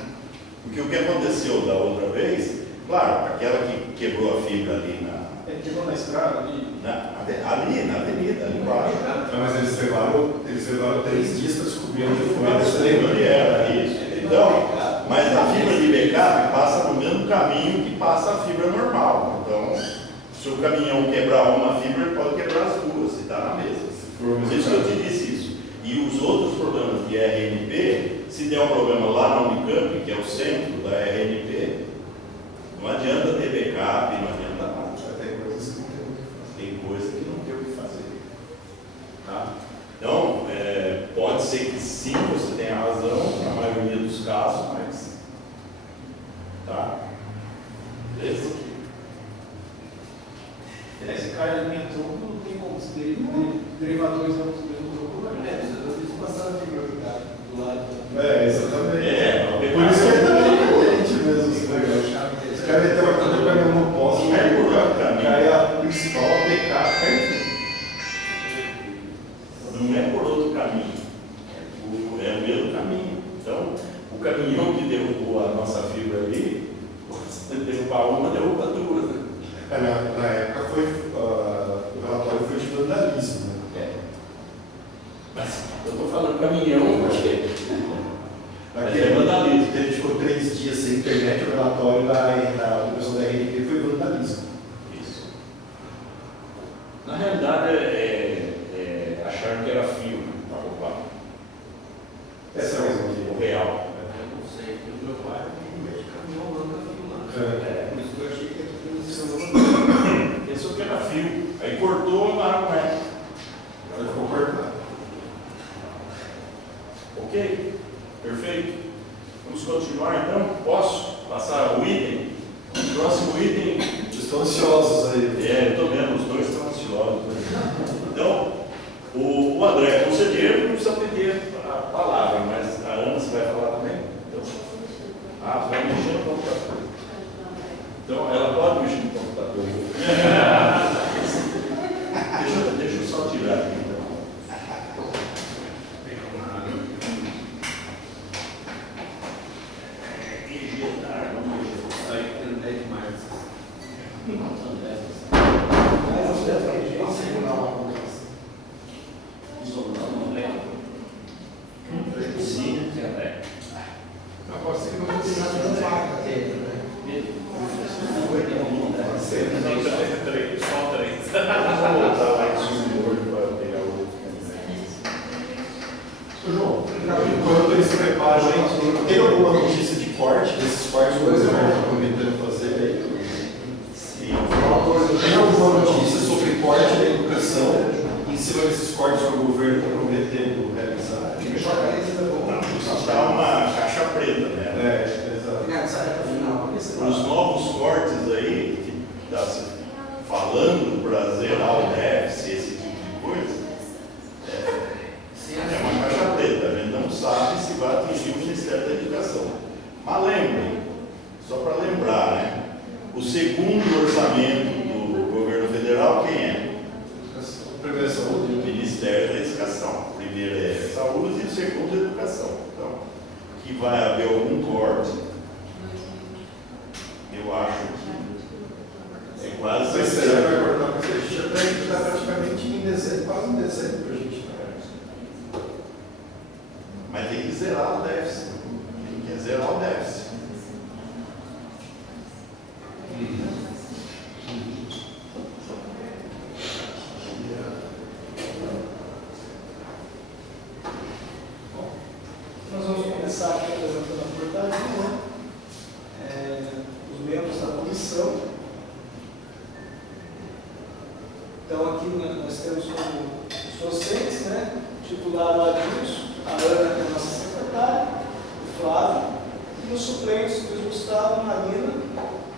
Porque o que aconteceu da outra vez, claro, aquela que quebrou a fibra ali quebrou na estrada ali? Ali na avenida, ali embaixo. Não, mas eles levaram 3 dias para descobrir onde Mas foi. lembra que era isso. Então, mas a fibra de backup passa no mesmo caminho que passa a fibra normal. Então, se o caminhão quebrar uma fibra, ele pode quebrar as duas, se está na mesa. Por isso que eu te disse isso. E os outros problemas de RNP, se der um problema lá na Unicamp, que é o centro da RNP, não adianta ter backup, não adianta nada. Tem coisa que não tem o que fazer. Tá? Então, pode ser que sim, você tenha razão, na maioria dos casos, mas. Tá? Beleza? Se cai a linha tronco, não tem como se derivadores não do mesmo tronco. Eles passaram a fibra do lado. Exatamente. Por isso que é tão diferente mesmo esse negócio. Os caras meteram uma coisa para mim no posto, cai a principal, a backup, cai. Não é por outro caminho, é o mesmo caminho. Então, o caminhão que derrubou a nossa fibra ali, se derrubar uma, derruba duas. Né? Na época o relatório foi de vandalismo. Né? Mas eu estou falando caminhão porque Aquele vandalismo, que a gente ficou 3 dias sem internet, o relatório da pessoa da RNP foi vandalismo. Isso. Na realidade, acharam que era fio para roubar. Essa é a mesma aqui. O real. Eu não sei, o meu pai mexe caminhão lá na fio lá. É. Por isso que eu achei que aquilo funcionava. Pensou que era fio. Aí cortou, mas não é. Agora ficou cortado. Ok? Perfeito? Vamos continuar então? Posso passar o item? O próximo item. Vocês estão ansiosos aí. Eu estou vendo, os dois estão ansiosos. Então, o André, conselheiro, não precisa pedir a palavra, mas a Ana, você vai falar também? Então, você vai mexer no computador. Então, ela pode mexer no computador. Deixa eu só tirar aqui. Ejetar, vamos ejetar. Aí tem 10 de março. São 10. Sim, Pode ser que não tenha nada da vaca dentro, né? vocês preparam, tem alguma notícia de corte desses cortes que o governo está prometendo fazer aí? Sim. Tem alguma notícia sobre corte da educação em cima desses cortes que o governo está prometendo realizar? Está uma caixa preta, né? Exato. Os novos cortes aí, que está se falando para zerar o déficit, esse tipo de coisa, é uma caixa preta. A gente não sabe se vai atingir o Ministério da Educação. Mas lembrem, só para lembrar, né? O segundo orçamento do governo federal, quem é? Primeiro é saúde. O Ministério da Educação. O primeiro é saúde e o segundo é educação. Então, que vai haver algum corte, eu acho que é quase Você vai cortar, porque a gente já está praticamente em dezembro, quase em dezembro para a gente. Mas tem que zerar o déficit. Tem que zerar o déficit. Nós vamos começar aqui apresentando a portaria, né? Os membros da comissão. Então, aqui nós temos como os docentes, né? Titular o Adilson, a Ana, que é a nossa secretária, o Flávio, e os suplentes, o Gustavo, Marina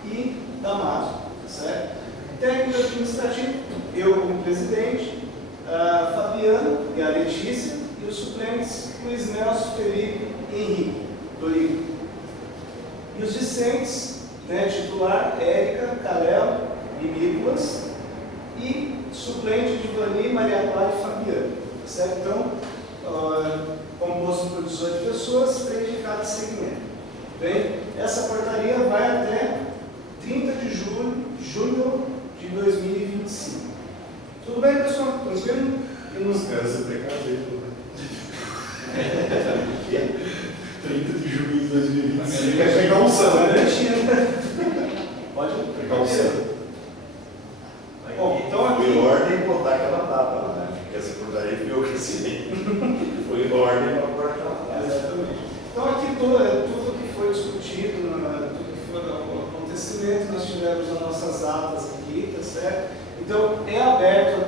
e Damaso, certo? Técnico administrativo, eu como presidente, a Fabiana e a Letícia, e os suplentes, Luiz Nelson, Felipe e Henrique, Dorigo. E os discentes, né, titular, Érica, Calel e Nicolas, e suplente de Vani, Maria Clara e Fabiana, certo? Então, composto por 18 pessoas, 3 de cada segmento. Bem, essa portaria vai até 30 de junho de 2025. Tudo bem, pessoal? Tranquilo? Os caras se precaveram, né? 30 de junho de 2025. Quer pegar um samba, né? Pode pegar um samba. Bom, então aqui. Foi ordem botar aquela data, né? Porque essa portaria foi eu que assinei. Foi ordem para botar aquela data. Exatamente. Então aqui tudo que foi discutido, tudo que foi o acontecimento, nós tivemos as nossas atas aqui, tá certo? Então é aberto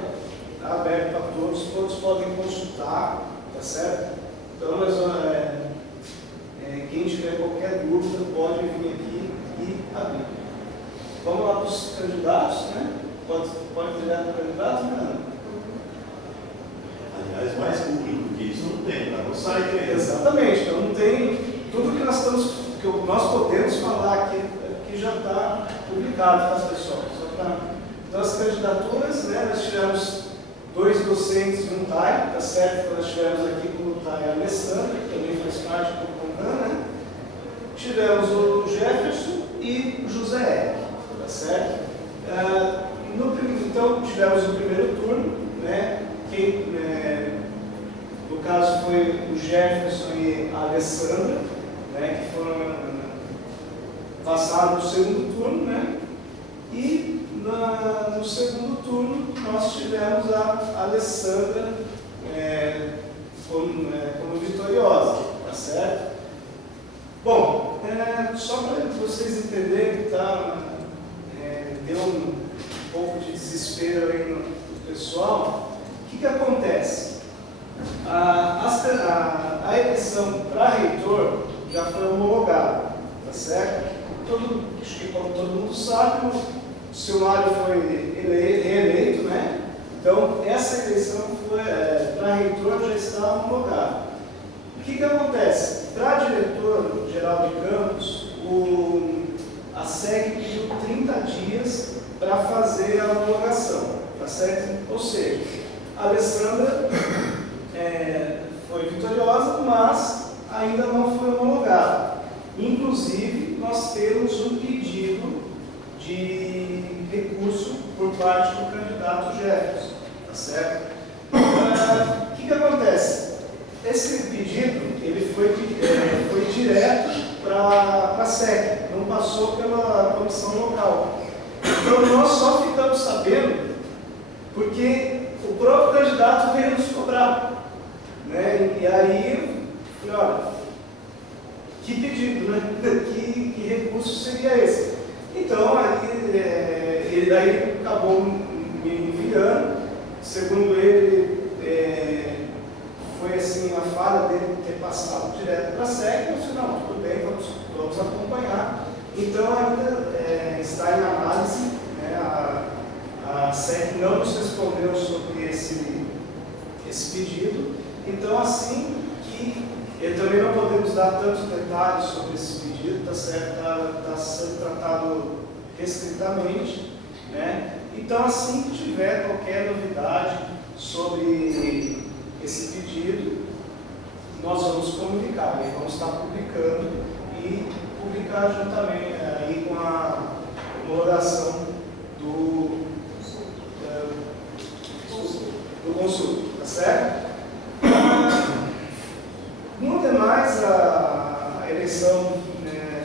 para todos podem consultar, tá certo? Então quem tiver qualquer dúvida pode vir aqui e abrir. Vamos lá para os candidatos, né? Pode virar para o candidato, né? Aliás, mais público que isso não tem, tá no site mesmo. Exatamente, então não tem tudo que nós podemos falar aqui já está publicado, tá, pessoal? Então as candidaturas, né, nós tivemos 2 docentes e um TAI, tá certo? Então, nós tivemos aqui como TAI a Alessandra, que também faz parte do CONCAN, né? Tivemos o Jefferson e o José, tá certo? Então tivemos o primeiro turno, né? No caso foi o Jefferson e a Alessandra, né? Que foram passaram no segundo turno, né? E no segundo turno nós tivemos a Alessandra como vitoriosa, tá certo? Bom, só para vocês entenderem, tá? Deu um pouco de desespero aí no pessoal. O que acontece? A eleição para reitor já foi homologada, tá certo? Acho que como todo mundo sabe, o seu Mário foi reeleito, né? Então, essa eleição para reitor já está homologada. O que acontece? Para diretor geral de campus, a SEC pediu 30 dias para fazer a homologação, tá certo? Ou seja, a Alessandra foi vitoriosa, mas ainda não foi homologada. Inclusive, nós temos um pedido de recurso por parte do candidato Jefferson, tá certo? O que acontece? Esse pedido ele foi direto para a SEC, não passou pela comissão local. Então, nós só ficamos sabendo porque o próprio candidato veio nos cobrar, né? E aí, olha, que pedido, né? Que recurso seria esse? Então, aí, ele daí acabou me enviando, segundo ele, foi assim, a falha dele ter passado direto para a SEC, eu disse, não, tudo bem, vamos acompanhar. Então, ainda está em análise, né? A SEC não nos respondeu sobre esse pedido, então, assim que também não podemos dar tantos detalhes sobre esse pedido, está certo? Está sendo tratado restritamente, né? Então, assim que tiver qualquer novidade sobre esse pedido, nós vamos comunicar, e vamos estar publicando e publicar juntamente aí com a homologação do consulto, tá certo? No demais, a eleição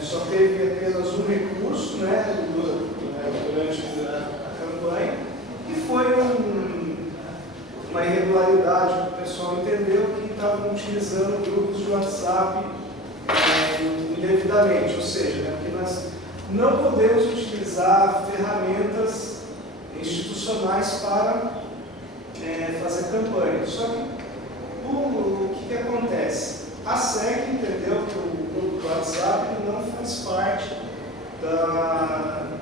só teve apenas um recurso, né, durante a campanha, e foi uma irregularidade que o pessoal entendeu que estavam utilizando grupos de WhatsApp indevidamente, ou seja, né, porque nós não podemos utilizar ferramentas institucionais para fazer campanha. Só que o que acontece? A SEC entendeu que o grupo do WhatsApp não faz parte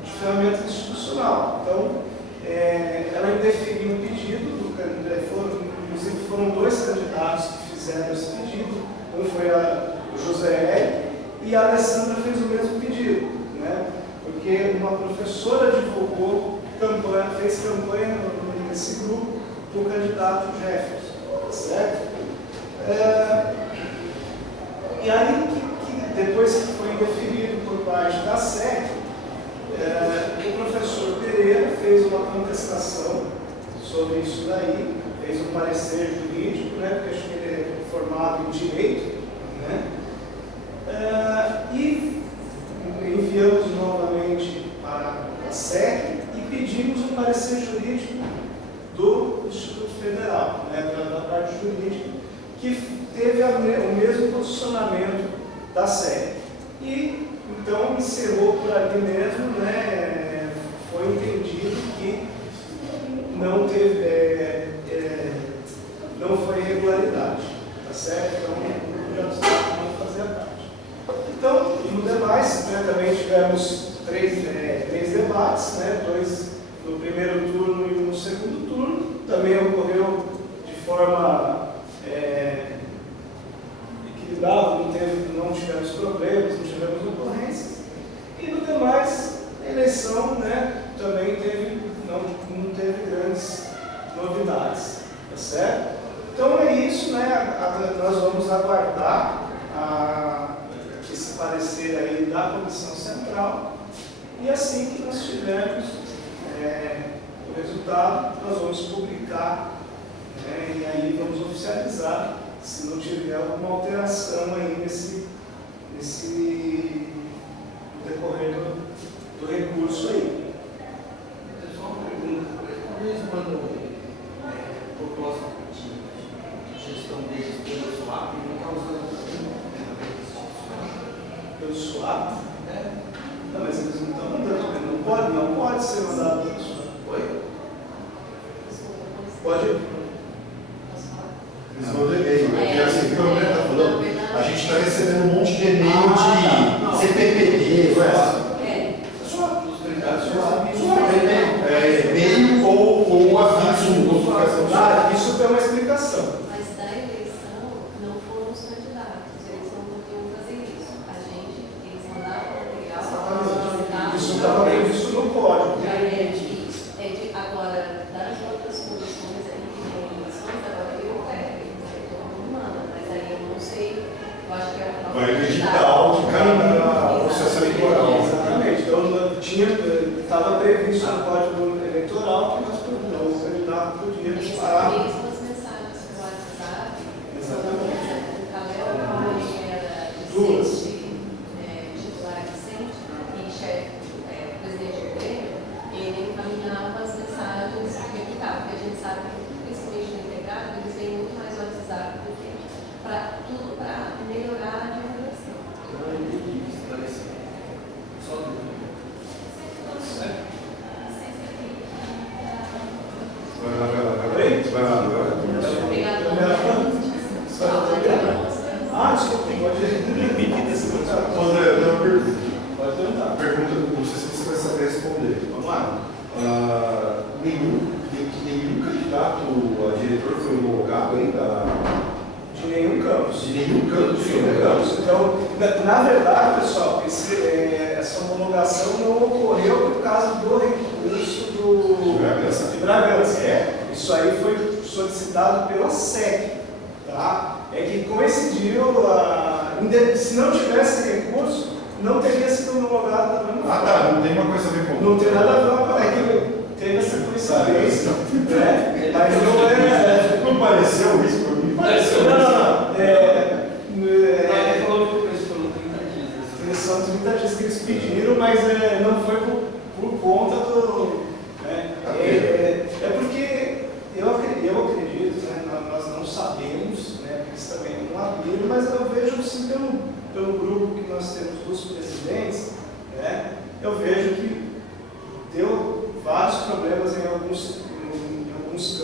de ferramenta institucional. Então, ela indeferiu o pedido, inclusive foram 2 candidatos que fizeram esse pedido, um foi o José L. e a Alessandra fez o mesmo pedido, né? Porque uma professora divulgou fez campanha nesse grupo do candidato Jefferson, certo? E aí, depois que foi indeferido por parte da SEC, o professor Pereira fez uma contestação sobre isso daí, fez um parecer jurídico, né, porque acho que ele é formado em direito, né, e enviamos novamente para a SEC e pedimos um parecer jurídico do Instituto Federal, né, da parte jurídica, que teve o mesmo posicionamento da SEC. E então encerrou por ali mesmo, né, foi entendido que não teve, não foi irregularidade, tá certo? Então o já está fazer a parte. Então, no demais, né, também tivemos 3 debates, né, 2 no primeiro turno e 1 no segundo turno, também ocorreu de forma equilibrada, não tivemos problemas, não tivemos ocorrências. E no demais, a eleição, né, também não teve grandes novidades, tá certo? Então é isso, né, nós vamos aguardar esse parecer aí da Comissão Central e assim que nós tivermos o resultado, nós vamos publicar, né, e aí vamos oficializar se não tiver alguma alteração aí nesse decorrer do recurso aí. Só uma pergunta, talvez quando proposta de gestão deles pelo SWAP, não está usando pelo SWAP? Não, mas eles não estão mandando, não pode ser mandado pelo SWAP. Oi? Pode? Eles mandam e-mail, porque assim, o que o André está falando, a gente está recebendo um monte de e-mail de CPPD, não é? E-mail ou aviso, notificação. Isso tem uma explicação. Mas da eleição não foram os candidatos, eles não podiam fazer isso. Eles mandavam material. Isso estava previsto no código. Agora, das outras condições aí que tem eleições, agora eu todo mundo manda, mas aí eu não sei, eu acho que é uma vai no edital de cada processo eleitoral. Exatamente. Então, estava previsto no código eleitoral que o candidato podia disparar. Mesmo as mensagens pelo WhatsApp, Exatamente. o Caleb era Duas. titular Vicente e chefe, presidente do Grêmio, ele encaminhava as mensagens que evitava, porque a gente sabe que, principalmente no integrado, eles têm muito mais WhatsApp do que tudo para melhorar a divulgação. Mário, nenhum candidato a diretor foi homologado ainda? De nenhum campus. De nenhum campus. De nenhum campus. Então, na verdade, pessoal, essa homologação não ocorreu por causa do recurso de Bragança. Isso aí foi solicitado pela SEC. Tá? É que coincidiu, se não tivesse recurso, não teria sido homologado também. Não tem uma coisa a ver com não tem nada a ver, é que teve essa coincidência, né? Mas não é. Não pareceu isso para mim? Pareceu. Não. Ele falou que o preço foram 30 dias. Eles são 30 dias que eles pediram, mas não foi por conta do. Né? É porque eu acredito, né? Nós não sabemos, né? Porque eles também não abriram, mas eu vejo sim pelo grupo que nós temos dos presidentes, né? Eu vejo que deu vários problemas em alguns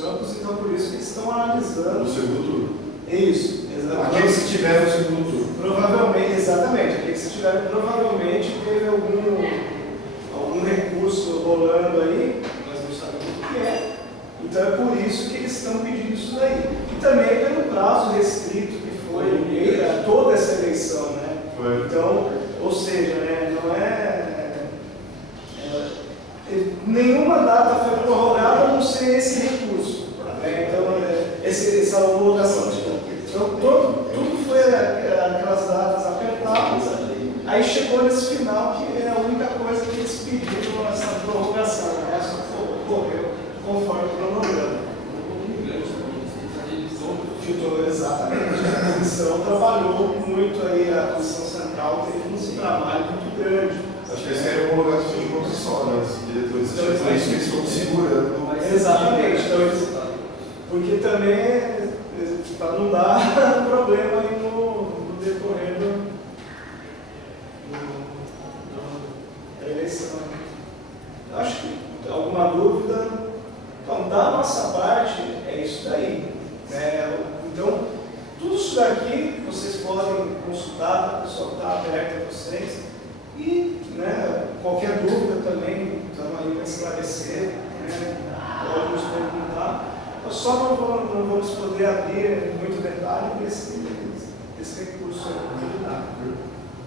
campos, então por isso que eles estão analisando. No segundo turno. Isso, exatamente. Aqueles que tiveram o segundo turno. Provavelmente, exatamente. Aqueles que tiveram, provavelmente teve algum recurso rolando aí, nós não sabemos o que é. Então é por isso que eles estão pedindo isso daí. E também pelo prazo restrito que foi toda essa eleição, né? Foi. Então, ou seja, né, não nenhuma data foi prorrogada a não ser esse recurso. Né? Então, essa homologação. Então, tudo foi aquelas datas apertadas. Aí chegou nesse final, que é a única coisa que eles pediram essa prorrogação. Né? Essa ocorreu conforme o cronograma. Exatamente. A comissão trabalhou muito aí, a Comissão Central teve um trabalho muito grande. Acho que eles querem homologar tudo de uma vez só, né? Os diretores. Então, é isso que eles estão segurando. Exatamente. Então, porque também, para não dar problema aí no decorrer da eleição. Acho que alguma dúvida? Então, da nossa parte, é isso daí. Né? Então, tudo isso daqui vocês podem consultar, o pessoal está aberto a vocês. E né, qualquer dúvida também, estamos aí para esclarecer, né? Pode nos perguntar. Eu só não vamos poder abrir muito detalhe desse recurso aí.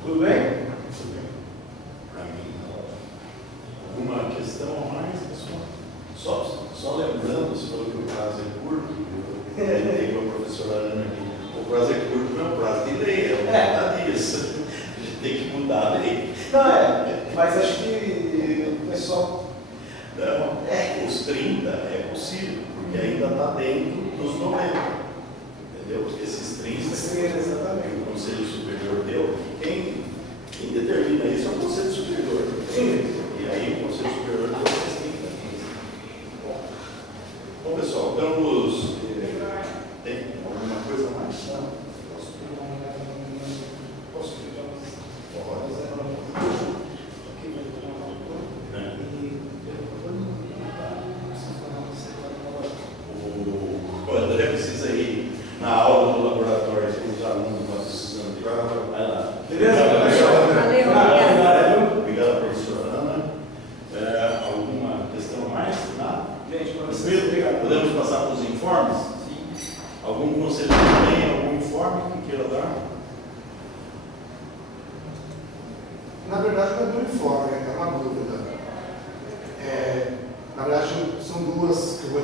Tudo bem? Tudo bem. Para mim, alguma questão a mais, pessoal? Só lembrando, se falou que o prazo é curto, eu tentei com a professora Ana aqui. O prazo é curto, não é um prazo de lei, nada disso. A gente tem que mudar a lei. Não, mas acho que o pessoal. Não, os 30 é possível, porque ainda está dentro dos 90. Entendeu? Esses 30 exatamente. Que o Conselho Superior deu, quem determina isso é o Conselho Superior. Sim. E aí o Conselho Superior deu esses 30. Bom, pessoal, estamos. Tem alguma coisa a mais? Não. Posso pedir O André precisa ir na aula do laboratório com os alunos que nós precisamos de. Vai lá. Beleza? Valeu. Obrigado, professora Ana. Alguma questão a mais? Nada? Gente, para vocês, obrigado. Podemos passar para os informes? Sim. Algum conselheiro tem algum informe que queira dar? Na verdade, não é do informe, é uma dúvida. Na verdade, são duas que eu vou